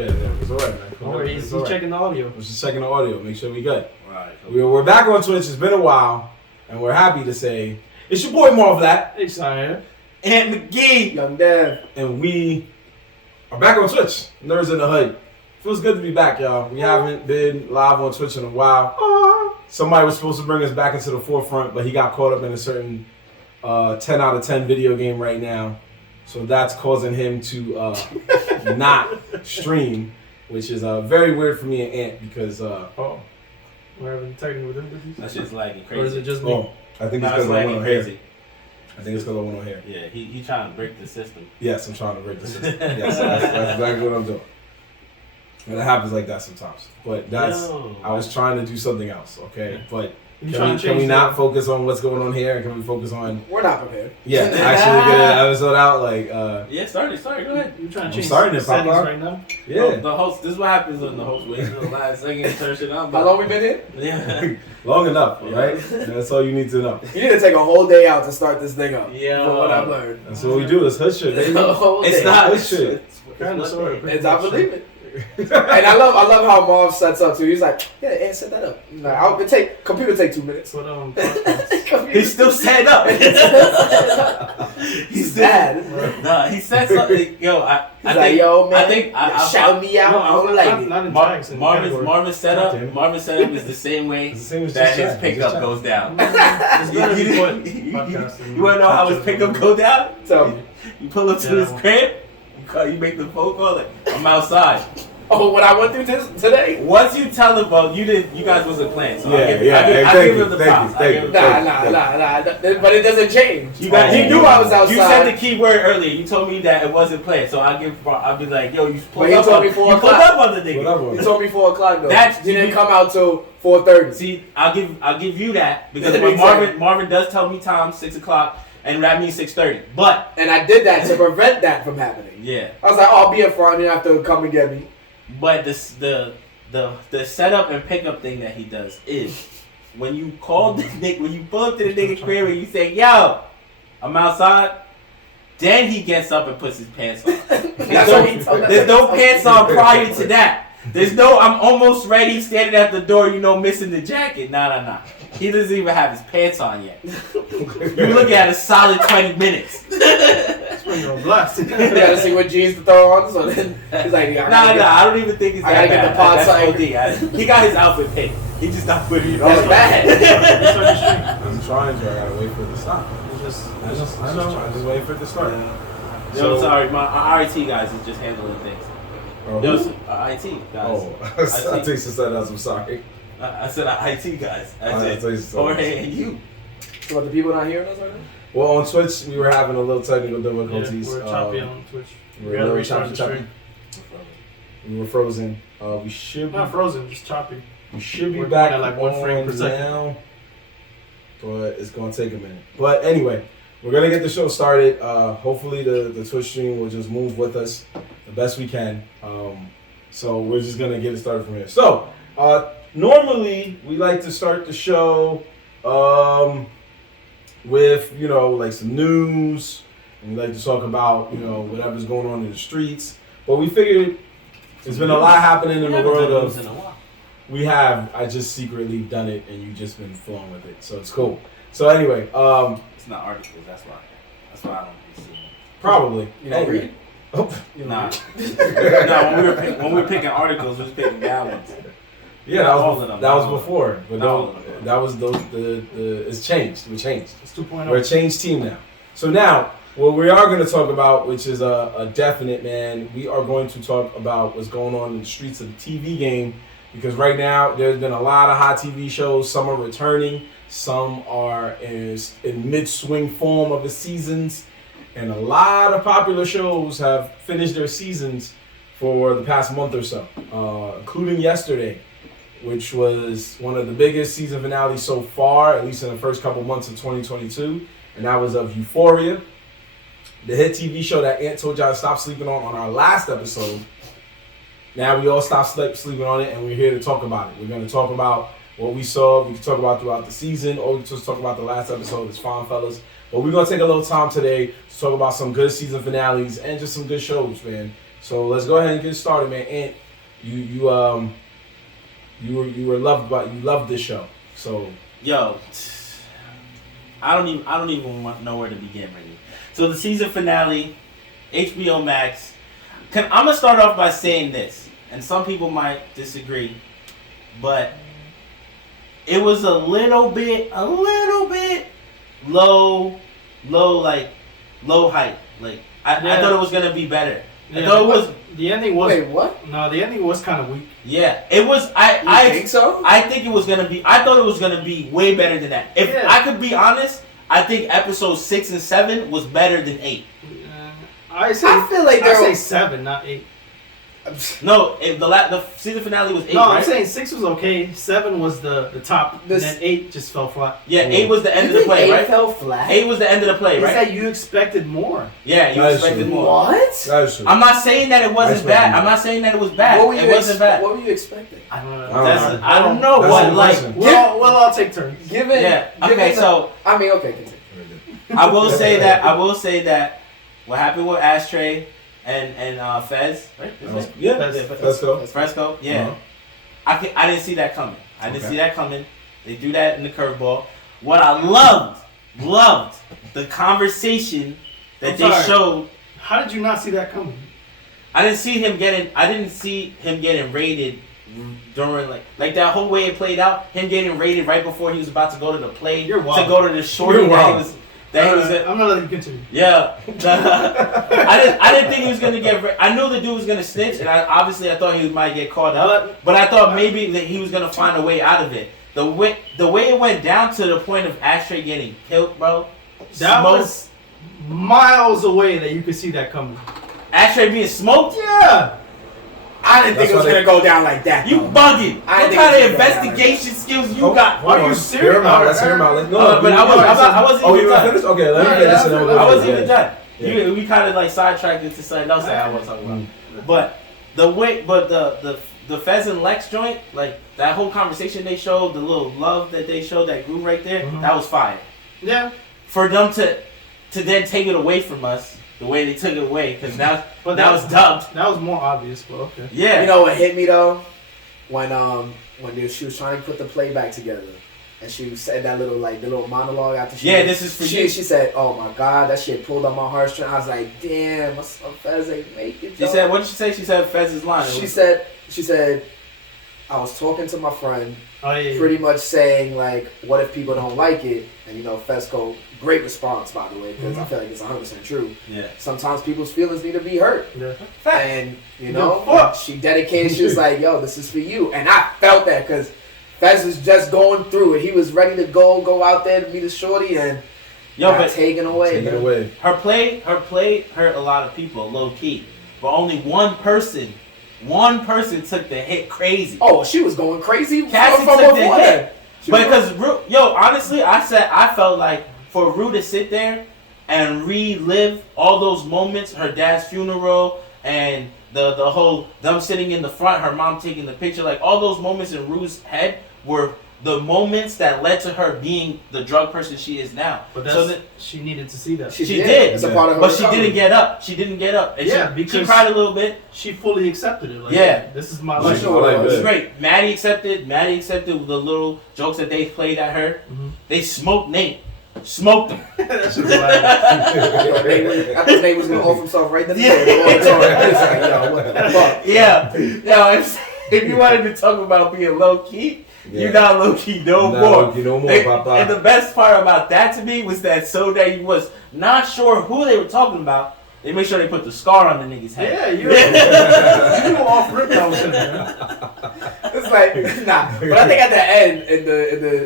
it's alright, man. Don't worry, he's checking the audio. We're just checking the audio, make sure we good. Right. We're back on Twitch. It's been a while, and we're happy to say it's your boy Marv Black. Hey, Sire. Aunt McGee. Young Dev. And we are back on Twitch. Nerds in the Hood. Feels good to be back, y'all. We haven't been live on Twitch in a while. Somebody was supposed to bring us back into the forefront, but he got caught up in a certain 10 out of 10 video game right now. So that's causing him to not stream, which is very weird for me and Ant because... we're having technical difficulties? That shit's lagging crazy. Or is it just me? Oh, I think it's because I went on hair. I think it's because I went on hair. Yeah, he trying to break the system. Yes, I'm trying to break the system. Yes, that's exactly what I'm doing. And it happens like that sometimes. But I was trying to do something else, okay? But can we not focus on what's going on here? And can we focus on... We're not prepared. Yeah, actually get an episode out, Yeah, start, go ahead. You're trying to change settings right now? Yeah. The host, this is what happens when the host waits till the last second to turn shit on. How long we been here? Yeah. Long enough, right? That's all you need to know. You need to take a whole day out to start this thing up. Yeah. From what I've learned. That's what we do, it's hood shit, baby. It's not hood shit. I believe it. And I love how Marv sets up too. He's like, yeah, Ant set that up. Like, computer take 2 minutes. But He's still setting up. He's bad. Nah, he said something. Yo, I like, think, yo, man, I think shout me out. I don't like it. Marvin's setup is the same way that his pickup goes down. You want to know how his pickup go down? So you pull up to his crib. You make the phone call like, I'm outside. Oh, what I went through today? Once you tell him, well, you guys wasn't playing, so I give him the props. Nah. But it doesn't change. You knew I was outside. You said the key word earlier. You told me that it wasn't playing, so I'll be like, yo, you pulled up on the nigga. You told me 4 o'clock though. You didn't come out till 4:30. See, I'll give you that because when Marvin does tell me time 6 o'clock. And that means 6:30. And I did that to prevent that from happening. Yeah. I was like, I'll be at front. You have to come and get me. But the setup and pickup thing that he does is when you call the nigga, when you pull up to the nigga crib and you say, yo, I'm outside, then he gets up and puts his pants on. There's no pants on prior to that. There's no, I'm almost ready, standing at the door, missing the jacket. Nah. He doesn't even have his pants on yet. You're looking at a solid 20 minutes. You gotta see what jeans to throw on. So then he's like, I don't even think he's that bad. Get the pod That's OD. He got his outfit picked. He just not putting it on. That's bad. I'm trying to. I gotta wait for it to stop. I'm just waiting for it to start. Yo, sorry, my IT guys is just handling things. Yo, IT guys. I think she said that. I'm sorry. I said IT guys. I said Jorge and you. So what, the people not hearing us right now? Well, on Twitch, we were having a little technical difficulties. Yeah, we're choppy on Twitch. We were really choppy. We were frozen. We should not frozen, just choppy. We should be back at like 1 frame per second now, but it's gonna take a minute. But anyway, we're gonna get the show started. Hopefully, the Twitch stream will just move with us the best we can. So we're just gonna get it started from here. So normally we like to start the show with like some news, and we like to talk about whatever's going on in the streets. But we figured there's been a lot happening in the world of. I just secretly done it, and you just been flowing with it, so it's cool. So anyway, it's not articles. That's why I don't be seeing it. Probably. You don't read? Oh. Nah. When we were picking articles, we was picking bad ones. Yeah, that was before, but that was it's changed. We changed. It's 2.0. We're a changed team now. So now, what we are going to talk about, which is a definite, man, we are going to talk about what's going on in the streets of the TV game. Because right now, there's been a lot of hot TV shows. Some are returning. Some are in mid-swing form of the seasons. And a lot of popular shows have finished their seasons for the past month or so. Including yesterday, which was one of the biggest season finales so far, at least in the first couple months of 2022. And that was of Euphoria, the hit TV show that Ant told y'all to stop sleeping on our last episode. Now we all stopped sleeping on it, and we're here to talk about it. We're going to talk about what we saw. We can talk about throughout the season, or we can just talk about the last episode. It's fine, fellas. But we're going to take a little time today to talk about some good season finales and just some good shows, man. So let's go ahead and get started, man. And you loved this show. So Yo, I don't even know where to begin right now. So the season finale, HBO Max. I'm gonna start off by saying this, and some people might disagree, but it was a little bit low hype. Like I thought it was gonna be better. I thought it was. The ending was. Wait, what? No, the ending was kind of weak. Yeah, it was. I think so. I think it was gonna be. I thought it was gonna be way better than that. If I could be honest, I think episodes 6 and 7 was better than 8. I feel like I say 7, not 8. No, the season finale was 8. No, right? I'm saying 6 was okay. 7 was the top, and then 8 just fell flat. Yeah, 8 was the end of the play, right? 8 fell flat. 8 was the end of the play, Is right? that you expected more? Yeah, you That is expected true. more. What? that is true. I'm not saying that it wasn't bad. I'm not saying that it was bad. What were It you wasn't bad. What were you expecting? I don't know. I don't know That's what the like. question. We'll all take turns. Given. Yeah. given Okay. So I mean, okay, continue. I will say that what happened with Ashtray and Fez, right? Yeah, That's- let's go. Fresco. Yeah. Uh-huh. I didn't see that coming. I didn't Okay. see that coming. They do that in the curveball. What I loved the conversation that I'm they sorry. showed. How did you not see that coming? I didn't see him getting raided during like that whole way it played out. Him getting raided right before he was about to go to the play You're wild. to go to the shorty You're that he wild. was. That he was. I'm gonna let you continue. Yeah, I didn't think he was gonna get. I knew the dude was gonna snitch, and I thought he might get caught up. But I thought maybe that he was gonna find a way out of it. The way it went down to the point of Ashtray getting killed, bro. That smoked. was miles away that you could see that coming. Ashtray being smoked. Yeah. I didn't think That's it was why gonna go down like that. You though. bugging. I What think kind of it's gonna go down investigation skills you Oh, got? hold Are you on. serious? Hear him out. Let's hear him out. But I wasn't Oh, even you done. finished? Okay, let me Yeah, finish. yeah, and then I we'll I go. wasn't even done. Yeah. We kind of like sidetracked into something else that I want to talk about. But the Fez and Lex joint, like that whole conversation they showed, the little love that they showed, that groove right there, Mhm. that was fire. Yeah. For them to then take it away from us, the way they took it away, because now it's dubbed. That was more obvious, but okay. Yeah. You know what hit me though? When she was trying to put the play back together, and she said that little monologue after she. Yeah, this is for you. She said, "Oh my God, that shit pulled on my heartstrings." I was like, "Damn, my son Fez ain't make it." She said, what did she say? She said Fez's line. She said, I was talking to my friend, Oh yeah. pretty much saying like, what if people don't like it? And you know, Fesco, great response by the way, because I feel like it's 100% true. Yeah. Sometimes people's feelings need to be hurt. Yeah. And you know, fuck. she dedicated. She was like, "Yo, this is for you," and I felt that because Fez was just going through it. He was ready to go out there to meet a shorty, and got taken away. Take it away. Her play hurt a lot of people, low key, but only one person took the hit crazy. Oh, she was going crazy. Cassie from took the before hit. that. She was- Because honestly, I felt like for Rue to sit there and relive all those moments, her dad's funeral and the whole them sitting in the front, her mom taking the picture, like all those moments in Rue's head were the moments that led to her being the drug person she is now. But she needed to see that. She did. It's a part of her But she recovery. didn't get up. She didn't get up. And Yeah, she because- cried a little bit. She fully accepted it. Like, Yeah. This is my She life. sure It was Yeah. great. Maddie accepted the little jokes that they played at her. Mhm. They smoked Nate. Smoked him. That shit was hilarious. I thought Nate was gonna off himself right then and there. It's like, yo, what the fuck? Yeah. Yo, if you wanted to talk about being low key, you're not low key no Not more. low-key no more, Papa. And the best part about that to me was that so that he was not sure who they were talking about. They made sure they put the scar on the nigga's head. Yeah, you go off rip that was man. It's like nah, but I think at the end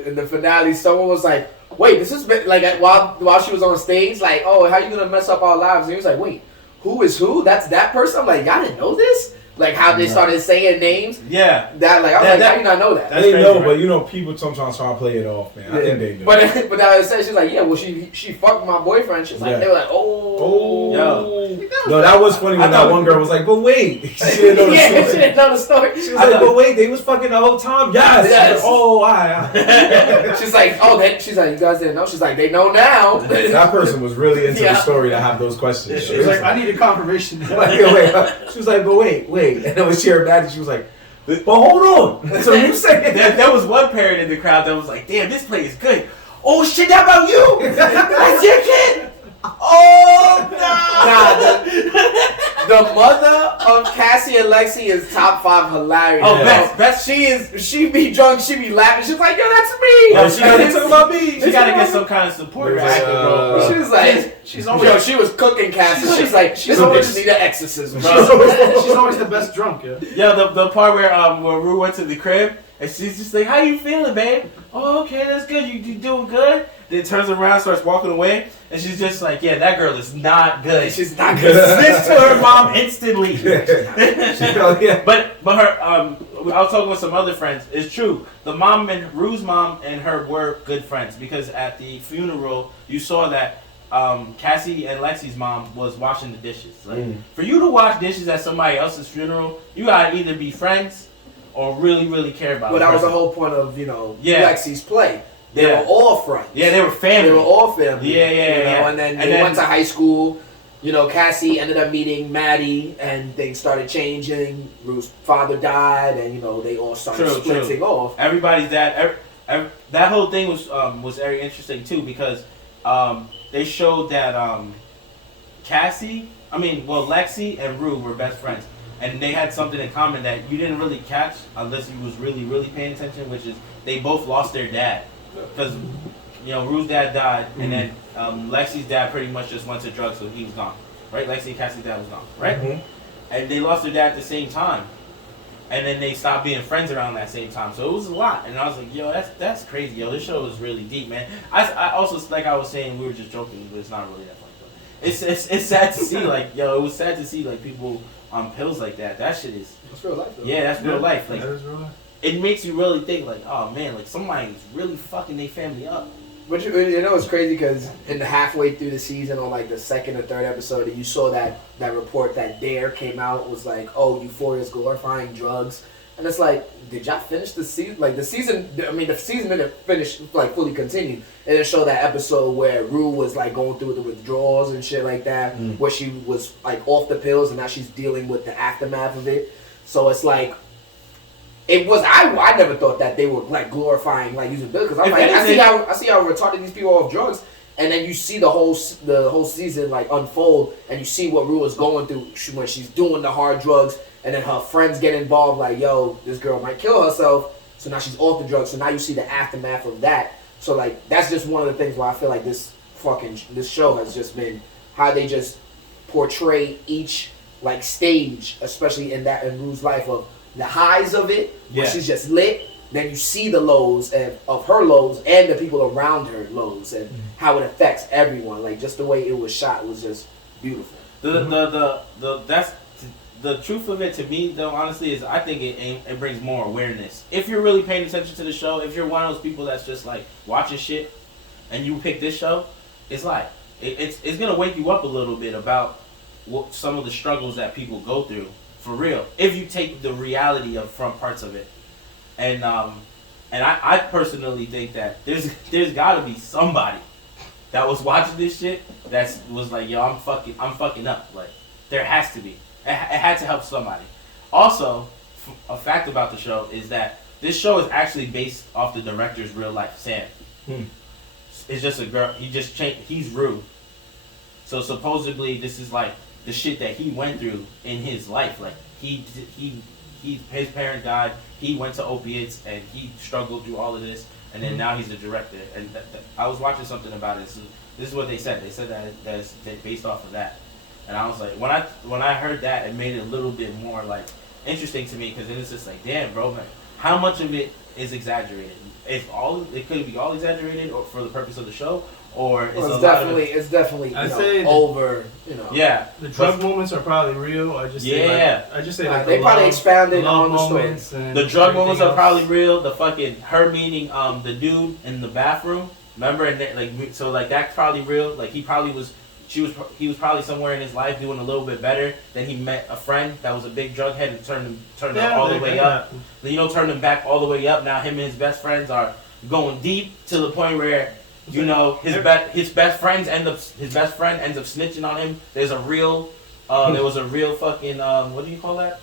in the finale, someone was like, "Wait, this is like while she was on stage, like, oh, how you gonna mess up our lives?" And he was like, "Wait, who is who? That's that person." I'm like, "Y'all didn't know this?" Like how they started saying names. Yeah. That like I was like, how you not know that? That's They crazy, know, right? but you know, people sometimes try to play it off, man. I think they know. But that I said, she's like, yeah, well, she fucked my boyfriend. She's like, Yeah. they were like, oh, Yo. No, that was funny when that one girl was like, but wait. She didn't know the story. She didn't know the story. She was like, but wait, they was fucking the whole time. Yes. Yes. Like, oh, I. She's like, she's like, you guys didn't know? She's like, they know now. That person was really into the story to have those questions. She was like, I needed confirmation. She was like, but wait. And then when she heard that, she was like, but hold on. So you saying there was one parent in the crowd that was like, damn, this play is good. Oh shit, that about you? That's your kid? Oh no! The mother of Cassie and Lexi is top 5 hilarious. Oh, best. She be drunk, she be laughing. She's like, yo, that's me. Yo, she gotta talk about me. She gotta get some kind of support. She was like, she was cooking Cassie. She's like, this bitch need an exorcism, bro. She's always the best drunk, yeah. Yeah, the part where Rue went to the crib and she's just like, how you feeling, babe? Oh, okay, that's good. You doing good? Then turns around, starts walking away, and she's just like, yeah, that girl is not good. She's not good. This to her mom instantly. Yeah. But her, I was talking with some other friends. It's true. The mom and Rue's mom and her were good friends because at the funeral, you saw that Cassie and Lexi's mom was washing the dishes. Like, for you to wash dishes at somebody else's funeral, you gotta either be friends or really, really care about. Well, that was the whole point of Lexi's play. They were all friends. Yeah, they were family. They were all family. Yeah. And then they went to high school. You know, Cassie ended up meeting Maddie, and things started changing. Rue's father died, and they all started splitting off. Everybody's dad. That whole thing was very interesting too because they showed that Lexi and Rue were best friends, and they had something in common that you didn't really catch unless you was really, really paying attention, which is they both lost their dad. Because, Rue's dad died, and then Lexi's dad pretty much just went to drugs, so he was gone. Right? Lexi and Cassie's dad was gone. Right? Mm-hmm. And they lost their dad at the same time. And then they stopped being friends around that same time. So it was a lot. And I was like, yo, that's crazy. Yo, this show is really deep, man. I also, like I was saying, we were just joking, but it's not really that funny. But it's sad to see, like, it was sad to see, like, people on pills like that. That shit is... That's real life, though. Yeah, that's real life. Like, that is real life. It makes you really think, like, oh man, like somebody's really fucking their family up. But it's crazy because in the halfway through the season, on like the second or third episode, you saw that report that Dare came out was like, oh, Euphoria's glorifying drugs, and it's like, did y'all finish the season? Like the season didn't finish, like fully continue. It didn't show that episode where Rue was like going through the withdrawals and shit like that, where she was like off the pills and now she's dealing with the aftermath of it. So it's like. It was I never thought that they were like glorifying like using pills because I'm like I see how retarded these people are off drugs, and then you see the whole season like unfold, and you see what Rue is going through when she's doing the hard drugs, and then her friends get involved like, yo, this girl might kill herself, so now she's off the drugs, so now you see the aftermath of that. So like that's just one of the things where I feel like this show has just been how they just portray each like stage, especially in Rue's life of. The highs of it, where she's just lit. Then you see the lows of her lows and the people around her lows, and how it affects everyone. Like just the way it was shot was just beautiful. That's the truth of it to me, though. Honestly, is I think it brings more awareness. If you're really paying attention to the show, if you're one of those people that's just like watching shit, and you pick this show, it's like it's gonna wake you up a little bit about what some of the struggles that people go through. For real, if you take the reality of front parts of it, and I personally think that there's got to be somebody that was watching this shit that was like, yo, I'm fucking up. Like there has to be. It had to help somebody. Also, a fact about the show is that this show is actually based off the director's real life, Sam. It's just a girl. He just changed. He's Rue. So supposedly this is like. The shit that he went through in his life, like his parent died, he went to opiates, and he struggled through all of this, and then now he's a director. And I was watching something about it. So this is what they said. They said that that's based off of that, and I was like, when I heard that, it made it a little bit more like interesting to me because it was just like, damn, bro, like how much of it is exaggerated? It could be all exaggerated, or for the purpose of the show. Or it's definitely over. Yeah, the drug moments are probably real. I just say they probably expanded on the moments. The drug moments are probably real. The fucking her meeting the dude in the bathroom. Remember, and that probably real. Like he probably was he was probably somewhere in his life doing a little bit better. Then he met a friend that was a big drug head and turned him all the way up. Then turned him back all the way up. Now him and his best friends are going deep to the point where his best friend ends up snitching on him. There was a real fucking what do you call that?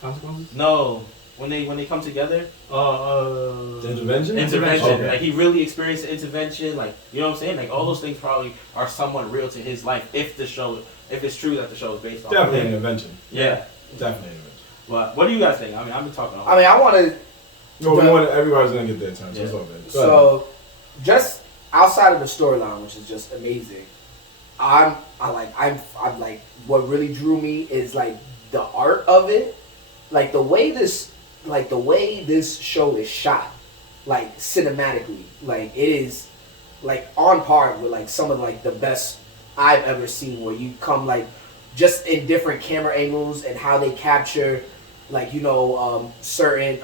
Consequences? No. When they come together, intervention. Okay. Like he really experienced the intervention. Like you know what I'm saying. Like all those things probably are somewhat real to his life if it's true that the show is based on. Definitely an intervention. Yeah, definitely an intervention. But what do you guys think? I mean, I've been talking. I want to. No, everybody's gonna get their turn. So it's all good. So, just outside of the storyline, which is just amazing, I'm like what really drew me is like the art of it, like the way this show is shot, like cinematically, like it is like on par with like some of like the best I've ever seen, where you come like just in different camera angles and how they capture like certain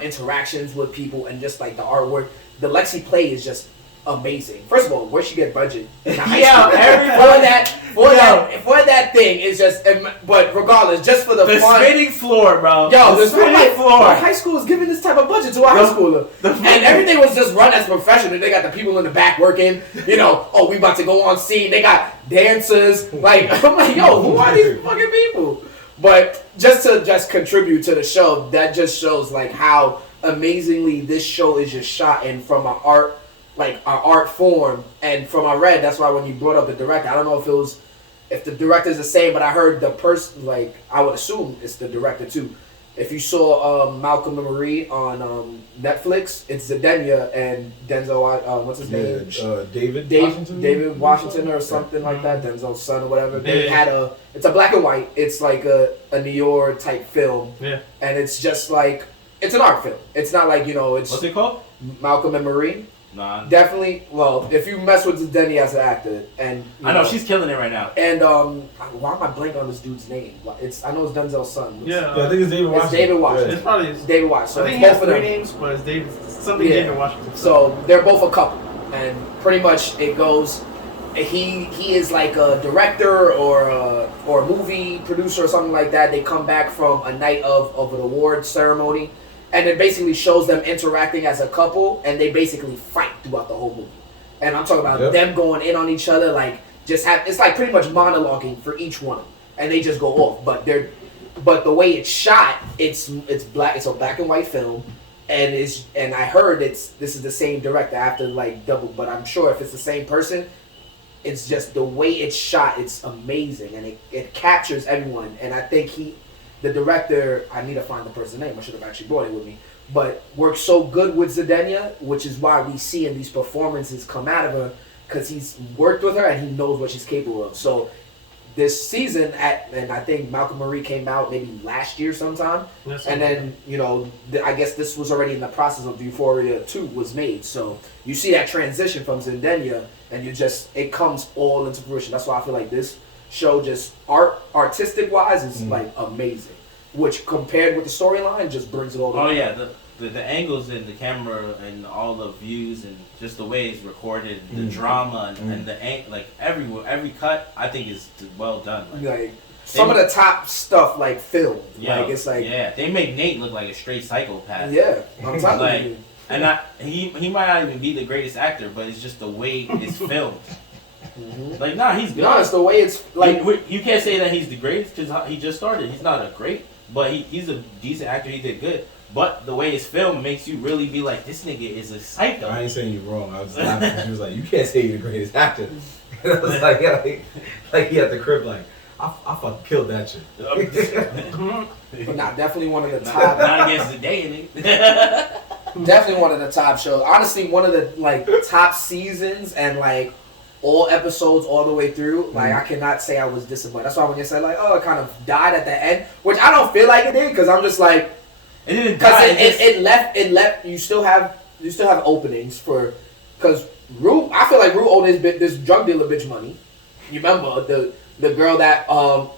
interactions with people and just like the artwork. The Lexi play is just amazing. First of all, where she get budget? For that thing is just. But regardless, just for the fun, spinning floor, bro. Yo, the spinning floor. Our high school is giving this type of budget to a high schooler, and everything was just run as professional. They got the people in the back working. We about to go on scene. They got dancers. Like I'm like, yo, who are these fucking people? But just to contribute to the show, that just shows like how amazingly this show is just shot, and from our art form, and from I read, that's why when you brought up the director, I don't know if the director's the same, but I heard the person, like I would assume it's the director too. If you saw Malcolm and Marie on Netflix, it's Zendaya and Denzel. What's his name? David Washington or something like that. Denzel's son or whatever. They had it's a black and white. It's like a New York type film. Yeah. And it's just like it's an art film. It's not like it's. What's it called? Malcolm and Marie. Nah. Definitely. Well, if you mess with Zendaya as an actor, and I know she's killing it right now. And why am I blanking on this dude's name? I know it's Denzel's son. Yeah, I think it's David Washington. It's David Washington. It's probably David Washington. So I think he has three names, but it's David Washington. So they're both a couple, and pretty much it goes. He is like a director or a movie producer or something like that. They come back from a night of an award ceremony. And it basically shows them interacting as a couple, and they basically fight throughout the whole movie. And I'm talking about them going in on each other, like it's like pretty much monologuing for each one, and they just go off. But the way it's shot, it's black. It's a black and white film, and I heard this is the same director. I have to like double, but I'm sure if it's the same person, it's just the way it's shot. It's amazing, and it captures everyone. And I think the director, I need to find the person's name. I should have actually brought it with me. But works so good with Zendaya, which is why we see in these performances come out of her, because he's worked with her and he knows what she's capable of. So this season, and I think Malcolm Marie came out maybe last year sometime. And then, I guess this was already in the process of Euphoria 2 was made. So you see that transition from Zendaya, and it comes all into fruition. That's why I feel like this show just artistic wise is like amazing, which compared with the storyline just brings it all together. Oh yeah, the angles in the camera and all the views and just the way it's recorded, the drama and the every cut I think is well done. Like some of the top stuff like filmed. Yeah, like it's like they make Nate look like a straight psychopath. Yeah, I'm telling you. And he might not even be the greatest actor, but it's just the way it's filmed. Like, nah, he's good. No, it's the way it's like. You can't say that he's the greatest because he just started. He's not a great, but he's a decent actor. He did good. But the way it's filmed makes you really be like, this nigga is a psycho. I ain't saying you're wrong. I was laughing because she was like, you can't say you're the greatest actor. And I was like, like he at the crib, like, I fucking killed that shit. But definitely one of the top. Not against the day, nigga. Definitely one of the top shows. Honestly, one of the top seasons and all episodes all the way through. I cannot say I was disappointed. That's why when you said it kind of died at the end, which I don't feel like it did, because I'm just like, it didn't die. It left. You still have openings because Rue. I feel like Rue owed this drug dealer bitch money. You remember the girl that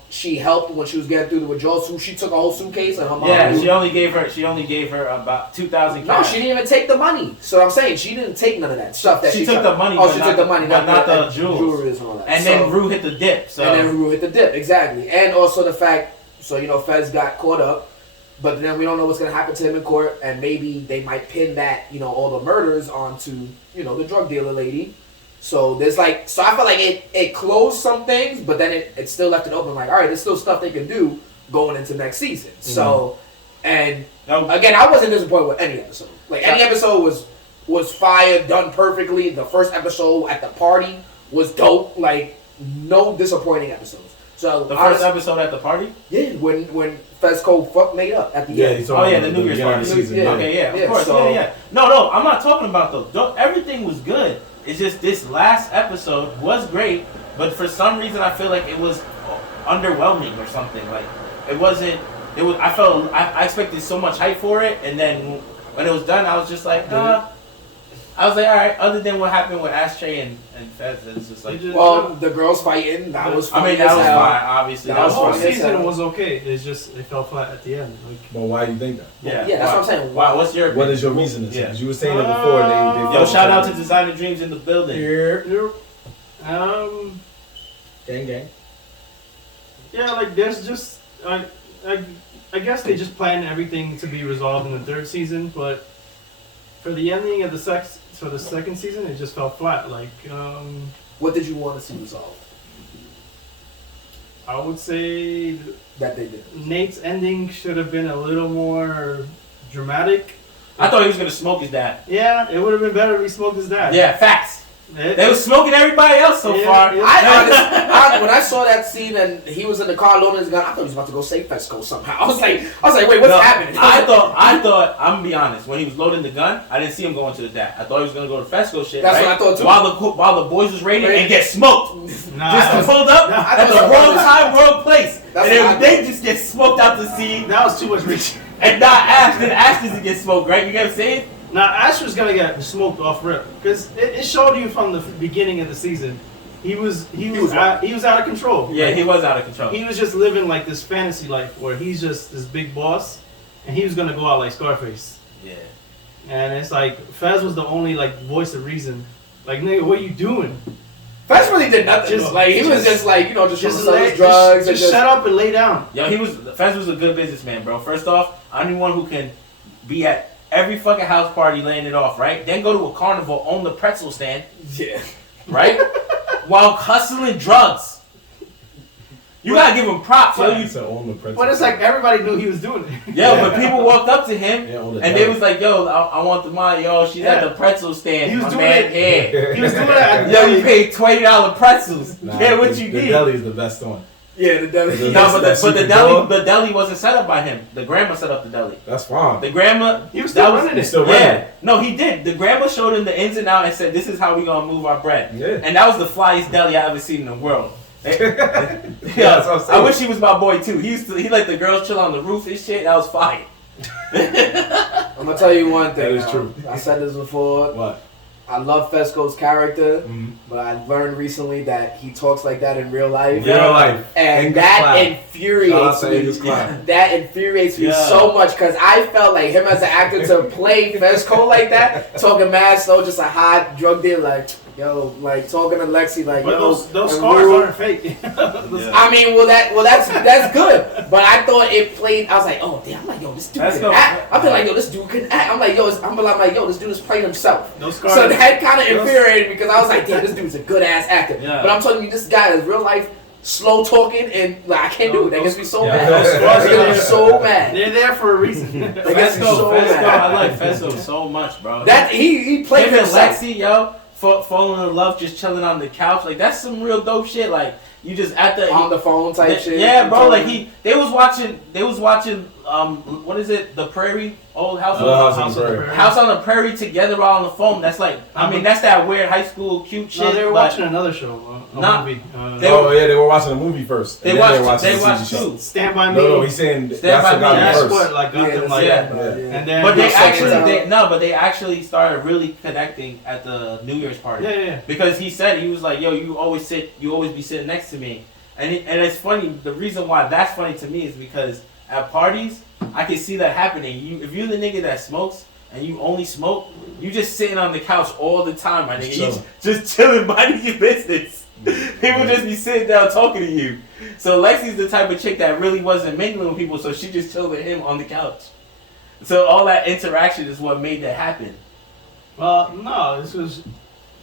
she helped when she was getting through the withdrawals, who she took a whole suitcase and her mom. Yeah, she only gave her about 2,000. No, she didn't even take the money. So I'm saying she didn't take none of that stuff. That she took the money. Oh, she took the money, but not the jewelry and all that. And then Rue hit the dip. So. And then Rue hit the dip, exactly. And also the fact, so Fez got caught up, but then we don't know what's gonna happen to him in court, and maybe they might pin that all the murders onto the drug dealer lady. So there's so I felt like it closed some things, but then it still left it open. Like, all right, there's still stuff they can do going into next season. Mm-hmm. So, and again, I wasn't disappointed with any episode. Like any episode was fire, done perfectly. The first episode at the party was dope. Like no disappointing episodes. So the first episode at the party, yeah, when Fesco made up at the end. The New Year's party season. Yeah. Okay, yeah, of course, yeah. No, I'm not talking about those. Everything was good. It's just this last episode was great, but for some reason I feel like it was underwhelming or something. Like it wasn't. It was. I expected so much hype for it, and then when it was done, I was just like, I was like, all right. Other than what happened with Ashtray and Fez, it's just like. Well, the girls fighting. That was. That was fine. Obviously, the whole season was okay. It's just it fell flat at the end. Well, why do you think that? Yeah, that's what I'm saying. Wow, what is your reasoning? Yeah. Because you were saying it before. They shout out to Designer Dreams in the building. Here. Gang. Yeah, like there's just I guess they just planned everything to be resolved in the third season, but for the ending of the second season, it just fell flat. Like, what did you want to see resolved? I would say that they did. Nate's ending should have been a little more dramatic. I thought he was gonna smoke his dad. Yeah, it would have been better if he smoked his dad. Yeah, facts. They was smoking everybody else so far. I when I saw that scene and he was in the car loading his gun, I thought he was about to go save Fesco somehow. I was like, wait, what's happening? I thought. I'm gonna be honest. When he was loading the gun, I didn't see him going to the dad. I thought he was gonna go to Fesco shit. That's right? what I thought too. While the boys was raiding and get smoked, just pulled up at the wrong time, wrong place, and then they just get smoked out the scene. That was too much reach. And not Ash. Then Ash doesn't get smoked, right? You get what I'm saying? Now Ash was gonna get smoked off rip because it showed you from the beginning of the season, he was out of control. Yeah, right? He was out of control. He was just living like this fantasy life where he's just this big boss, and he was gonna go out like Scarface. Yeah. And it's like Fez was the only voice of reason. Like, nigga, what are you doing? Fez really did nothing. He was just selling drugs. Just shut up and lay down. Yo, Fez was a good businessman, bro. First off, anyone who can be at every fucking house party laying it off, right? Then go to a carnival, own the pretzel stand. Yeah. Right? While hustling drugs. You gotta give him props, yo. But it's like everybody knew he was doing it. Yeah, but people walked up to him and they was like, yo, I want the money, yo. She's at the pretzel stand. He was doing it. Yeah. He was doing it. Yo, you paid $20 pretzels. Yeah, what you need. The deli is the best one. Yeah, the deli. No, the deli wasn't set up by him. The grandma set up the deli. That's fine. The grandma, he was still running it. Yeah, no, he did. The grandma showed him the ins and outs and said, "This is how we gonna move our bread." Yeah. And that was the flyest deli I ever seen in the world. Yeah, I wish he was my boy too. He let the girls chill on the roof and shit. That was fire. I'm gonna tell you one thing. That is true. I said this before. What? I love Fesco's character, but I learned recently that he talks like that in real life. And that infuriates me. That infuriates me so much because I felt like him as an actor to play Fesco like that, talking mad slow, just a hot drug dealer, like, yo, like talking to Lexi, like, but yo, those scars aren't fake. I mean, that's good. But I thought it played. I was like, oh damn, I'm like, yo, this dude can act. I feel like, yo, this dude can act. I'm like, yo, this dude is playing himself. Those scars. So that kind of infuriated me because I was like, damn, this dude's a good ass actor. Yeah. But I'm telling you, this guy is real life slow talking and like I can't do it. That gets me so mad. That gets me so mad. They're there for a reason. Fesco, I like Fesco so much, bro. That he played himself. Lexi, yo. Falling in love, just chilling on the couch, like that's some real dope shit. Like you just on the phone type shit. Yeah, bro. Like they was watching. What is it? The Prairie, old House on the Prairie. House on the Prairie together while on the phone. That's like, I mean, that's that weird high school cute shit. No, they were watching another show, movie. They were watching a movie first. They watched two. Stand by Me. No, he's saying Stand by Me. That's what got them like that. And then, but they actually started really connecting at the New Year's party. Yeah. Because he was like, yo, you always be sitting next to me. And it's funny. The reason why that's funny to me is because at parties, I can see that happening. If you're the nigga that smokes and you only smoke, you just sitting on the couch all the time, my nigga. You just chilling, minding your business. People just be sitting down talking to you. So Lexi's the type of chick that really wasn't mingling with people, so she just chilled with him on the couch. So all that interaction is what made that happen. Well, no,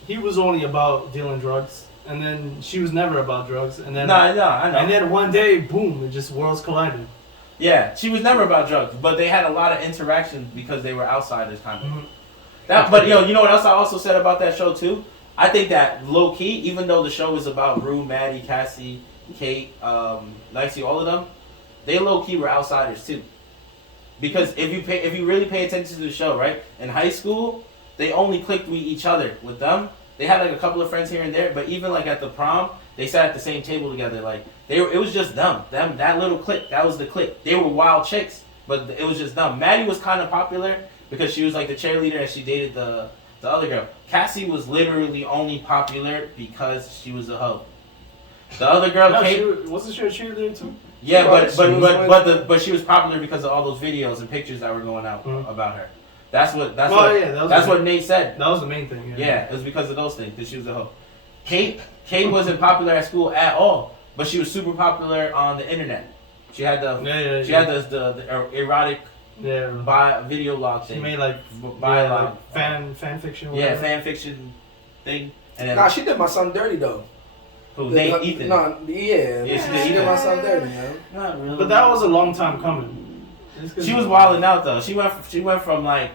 he was only about dealing drugs, and then she was never about drugs, and then I know. And then one day, boom, it just worlds collided. Yeah, she was never about drugs, but they had a lot of interaction because they were outsiders, kind of. Mm-hmm. But you know what else I also said about that show too? I think that low key, even though the show is about Rue, Maddie, Cassie, Kate, Lexi, all of them, they low key were outsiders too. Because if you really pay attention to the show, right? In high school, they only clicked with each other. With them, they had like a couple of friends here and there, but even like at the prom, they sat at the same table together. Like it was just them. That little clique. That was the clique. They were wild chicks, but it was just them. Maddie was kind of popular because she was like the cheerleader and she dated the other girl. Cassie was literally only popular because she was a hoe. The other girl Wasn't she a cheerleader too? Yeah, but she was popular because of all those videos and pictures that were going out about her. That's what Nate said. That was the main thing. Yeah, it was because of those things because she was a hoe. Kate wasn't popular at school at all, but she was super popular on the internet. She had the erotic video log thing. She made like fan fiction. Yeah, fan fiction thing. And then, nah, she did my son dirty though. Who, Nate, Ethan? No, yeah, she did my son dirty, man. Not really. But that was a long time coming. She was wilding out though. She went from like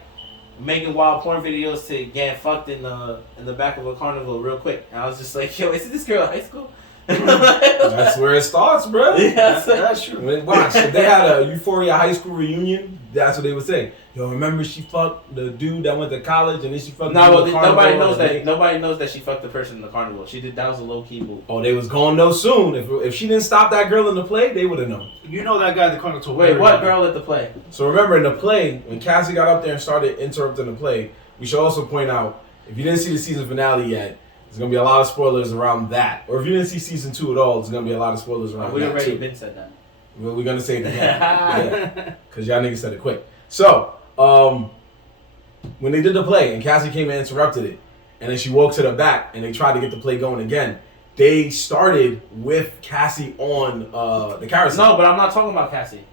making wild porn videos to getting fucked in the back of a carnival real quick. And I was just like, yo, isn't this girl in high school? That's where it starts, bro. Yeah, that's true. I mean, watch, if they had a Euphoria high school reunion, that's what they would say. Yo, remember she fucked the dude that went to college and then she fucked nobody knows that. Nobody knows that she fucked the person in the carnival. She did. That was a low key move. Oh, they was gonna know soon. If she didn't stop that girl in the play, they would have known. You know that guy at the carnival. Wait, what girl at the play? So remember in the play, when Cassie got up there and started interrupting the play, we should also point out, if you didn't see the season finale yet, there's going to be a lot of spoilers around that. Or if you didn't see season 2 at all, there's going to be a lot of spoilers around that We already too. been said that. Well, we're going to say it again. Because y'all niggas said it quick. So, when they did the play and Cassie came and interrupted it, and then she walked to the back and they tried to get the play going again, they started with Cassie on the carousel. No, but I'm not talking about Cassie.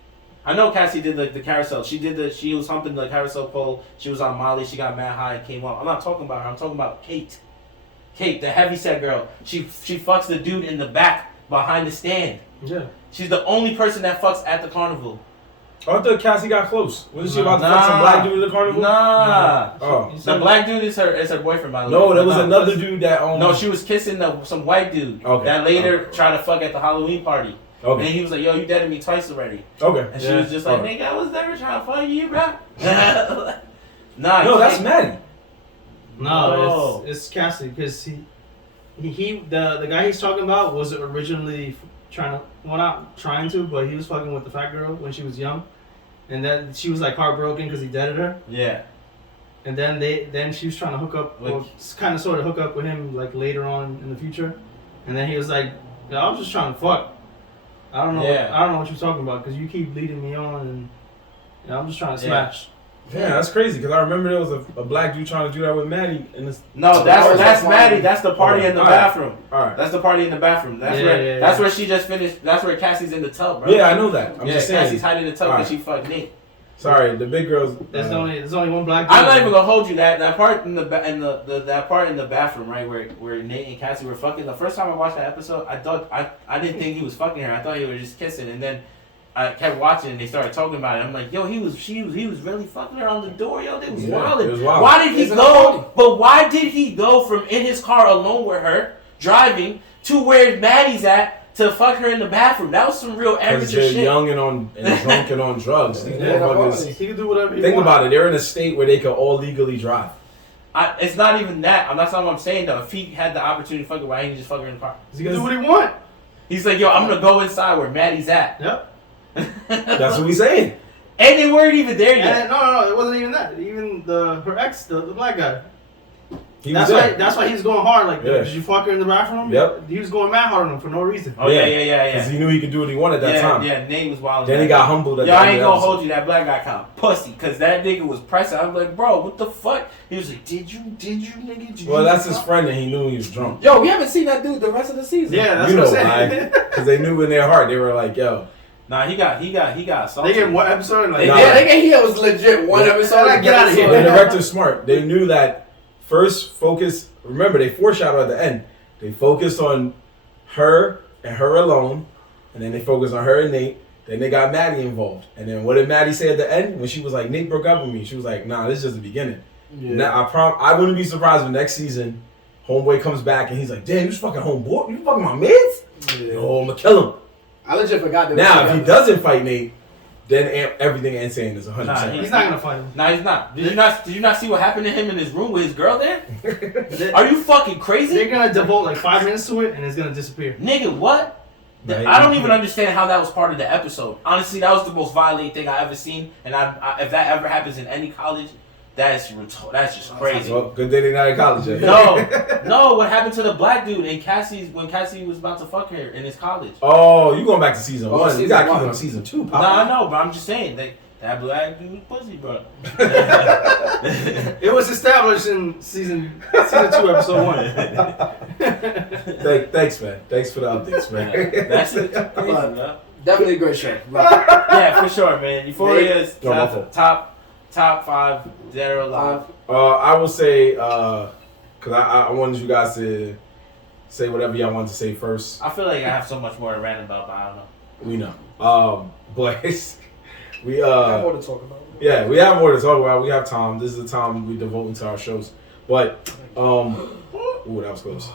I know Cassie did the carousel. She was humping the carousel pole. She was on Molly. She got mad high and came up. I'm not talking about her. I'm talking about Kate. Kate, the heavyset girl. She fucks the dude in the back behind the stand. Yeah. She's the only person that fucks at the carnival. I thought Cassie got close. Wasn't she about to fuck some black dude at the carnival? Nah. Oh. The black dude is her boyfriend, by the way. No, there was another dude that No, she was kissing some white dude that later tried to fuck at the Halloween party. Okay. And he was like, yo, you deaded me twice already. Okay. And she was just like, nigga, I was never trying to fuck you, bro. No, that's Maddie. No, it's Cassie because the guy he's talking about was originally not trying to, but he was fucking with the fat girl when she was young, and then she was like heartbroken because he deaded her. Yeah. And then she was trying to hook up, sort of hook up with him like later on in the future, and then he was like, I was just trying to fuck. I don't know what you're talking about because you keep leading me on, and I'm just trying to smash. Yeah, that's crazy because I remember there was a black dude trying to do that with Maddie. No, that's Maddie. That's the party in the bathroom. All right. That's the party in the bathroom. That's where she just finished. That's where Cassie's in the tub, bro. Yeah, I know that. I'm just saying. Cassie's hiding in the tub because she fucked Nate. Sorry, the big girls. There's only one black dude. I'm not even gonna hold you that part in that part in the bathroom, right, where Nate and Cassie were fucking. The first time I watched that episode, I didn't think he was fucking her. I thought he was just kissing, and then I kept watching and they started talking about it. I'm like, yo, he was really fucking her on the door, yo. They was wild. It was wild. Why did he go? But why did he go from in his car alone with her driving to where Maddie's at to fuck her in the bathroom? That was some real amateur shit. Because they're young and drunk and on drugs. He can do whatever he wants. Think about it. They're in a state where they could all legally drive. It's not even that. That's not what I'm saying though. If he had the opportunity to fuck her, why didn't he just fuck her in the car? He can do what he want. He's like, yo, I'm gonna go inside where Maddie's at. Yep. That's what we saying. And they weren't even there yet. No, it wasn't even that. Even her ex, the black guy. That's why he was going hard. Like, Yeah. did you fuck her in the bathroom? Yep. He was going mad hard on him for no reason. Oh yeah. Because he knew he could do what he wanted at that time. Yeah, Nate was wild. Then he got humbled. Yo, I ain't gonna hold you. That black guy kind of pussy. Because that nigga was pressing. I was like, bro, what the fuck? He was like, did you, nigga? Did Well, you that's fuck? his friend, and he knew he was drunk. Yo, we haven't seen that dude the rest of the season. Yeah, that's You know what I'm why? saying. Because they knew in their heart, they were like, yo. Nah, he got assaulted. They get one episode. Like, Nah. Yeah, they get here was legit one episode. Like, get out of here. The director's smart. They knew that first focus. Remember, they foreshadowed at the end. They focused on her and her alone, and then they focused on her and Nate. Then they got Maddie involved. And then what did Maddie say at the end when she was like, Nate broke up with me? She was like, nah, this is just the beginning. Yeah. Now, I wouldn't be surprised when next season, Homeboy comes back and he's like, damn, you fucking homeboy? You fucking my mans? Yeah. Yo, I'm gonna kill him. I legit forgot that. Now, if he doesn't fight Nate, then everything Ant's saying is 100%. Nah, he's not gonna fight him. Nah, he's not. Did you not see what happened to him in his room with his girl there? Are you fucking crazy? They're gonna devote like 5 minutes to it, and it's gonna disappear. Nigga, what? Nah, I don't even understand how that was part of the episode. Honestly, that was the most violating thing I ever seen. And if that ever happens in any college, that's just crazy. Well, good day they're not in college yet. No, what happened to the black dude in when Cassie was about to fuck her in his college? Oh, you going back to season 1. season You gotta keep one. on season 2, No, Papa. I know, but I'm just saying that black dude was pussy, bro. It was established in season 2, episode 1. Thanks, man. Thanks for the updates, man. That's it. Crazy, bro. Definitely a great show. Yeah, for sure, man. Euphoria is No, my fault. top 5, 0 live. I will say, because I wanted you guys to say whatever y'all want to say first. I feel like I have so much more to rant about, but I don't know. We know. But we I have more to talk about. yeah, we have more to talk about. We have time. This is the time we devote to our shows. But ooh, that was close.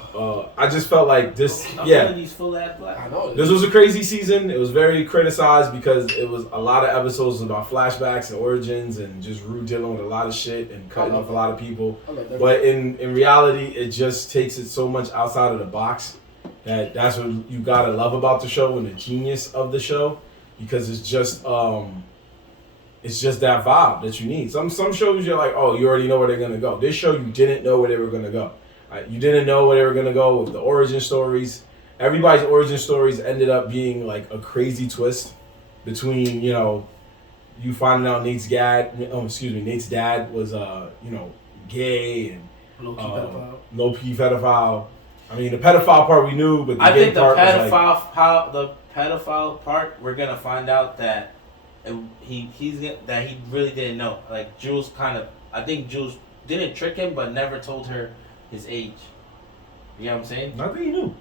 I just felt like this. I'm Yeah, feeling these full ass black. I know. this was a crazy season. It was very criticized because it was a lot of episodes about flashbacks and origins and just Rue dealing with a lot of shit and cutting off a lot of people. But in reality, it just takes it so much outside of the box that's what you gotta love about the show and the genius of the show, because it's just that vibe that you need. Some shows you're like, oh, you already know where they're gonna go. This show you didn't know where they were gonna go. You didn't know where they were gonna go with the origin stories. Everybody's origin stories ended up being like a crazy twist between, you finding out Nate's dad was gay and low-key pedophile. I mean, the pedophile part we knew, but the I gay think the part was pedophile, the pedophile part, we're gonna find out that he really didn't know. Like Jules I think Jules didn't trick him, but never told her his age. You know what I'm saying? I think he knew.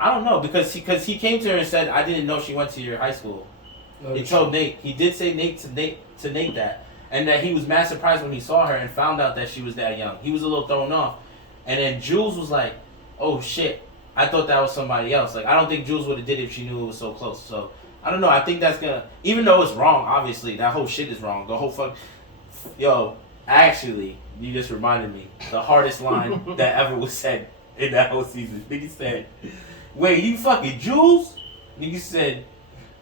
I don't know because he came to her and said, "I didn't know she went to your high school." He told Nate. He did say Nate that, and that he was mad surprised when he saw her and found out that she was that young. He was a little thrown off, and then Jules was like, "Oh shit, I thought that was somebody else." Like I don't think Jules would have did it if she knew it was so close. So I don't know. I think that's gonna, even though it's wrong. Obviously, that whole shit is wrong. The whole yo. Actually, you just reminded me the hardest line that ever was said in that whole season. Nigga said, "Wait, you fucking Jules?" Nigga said,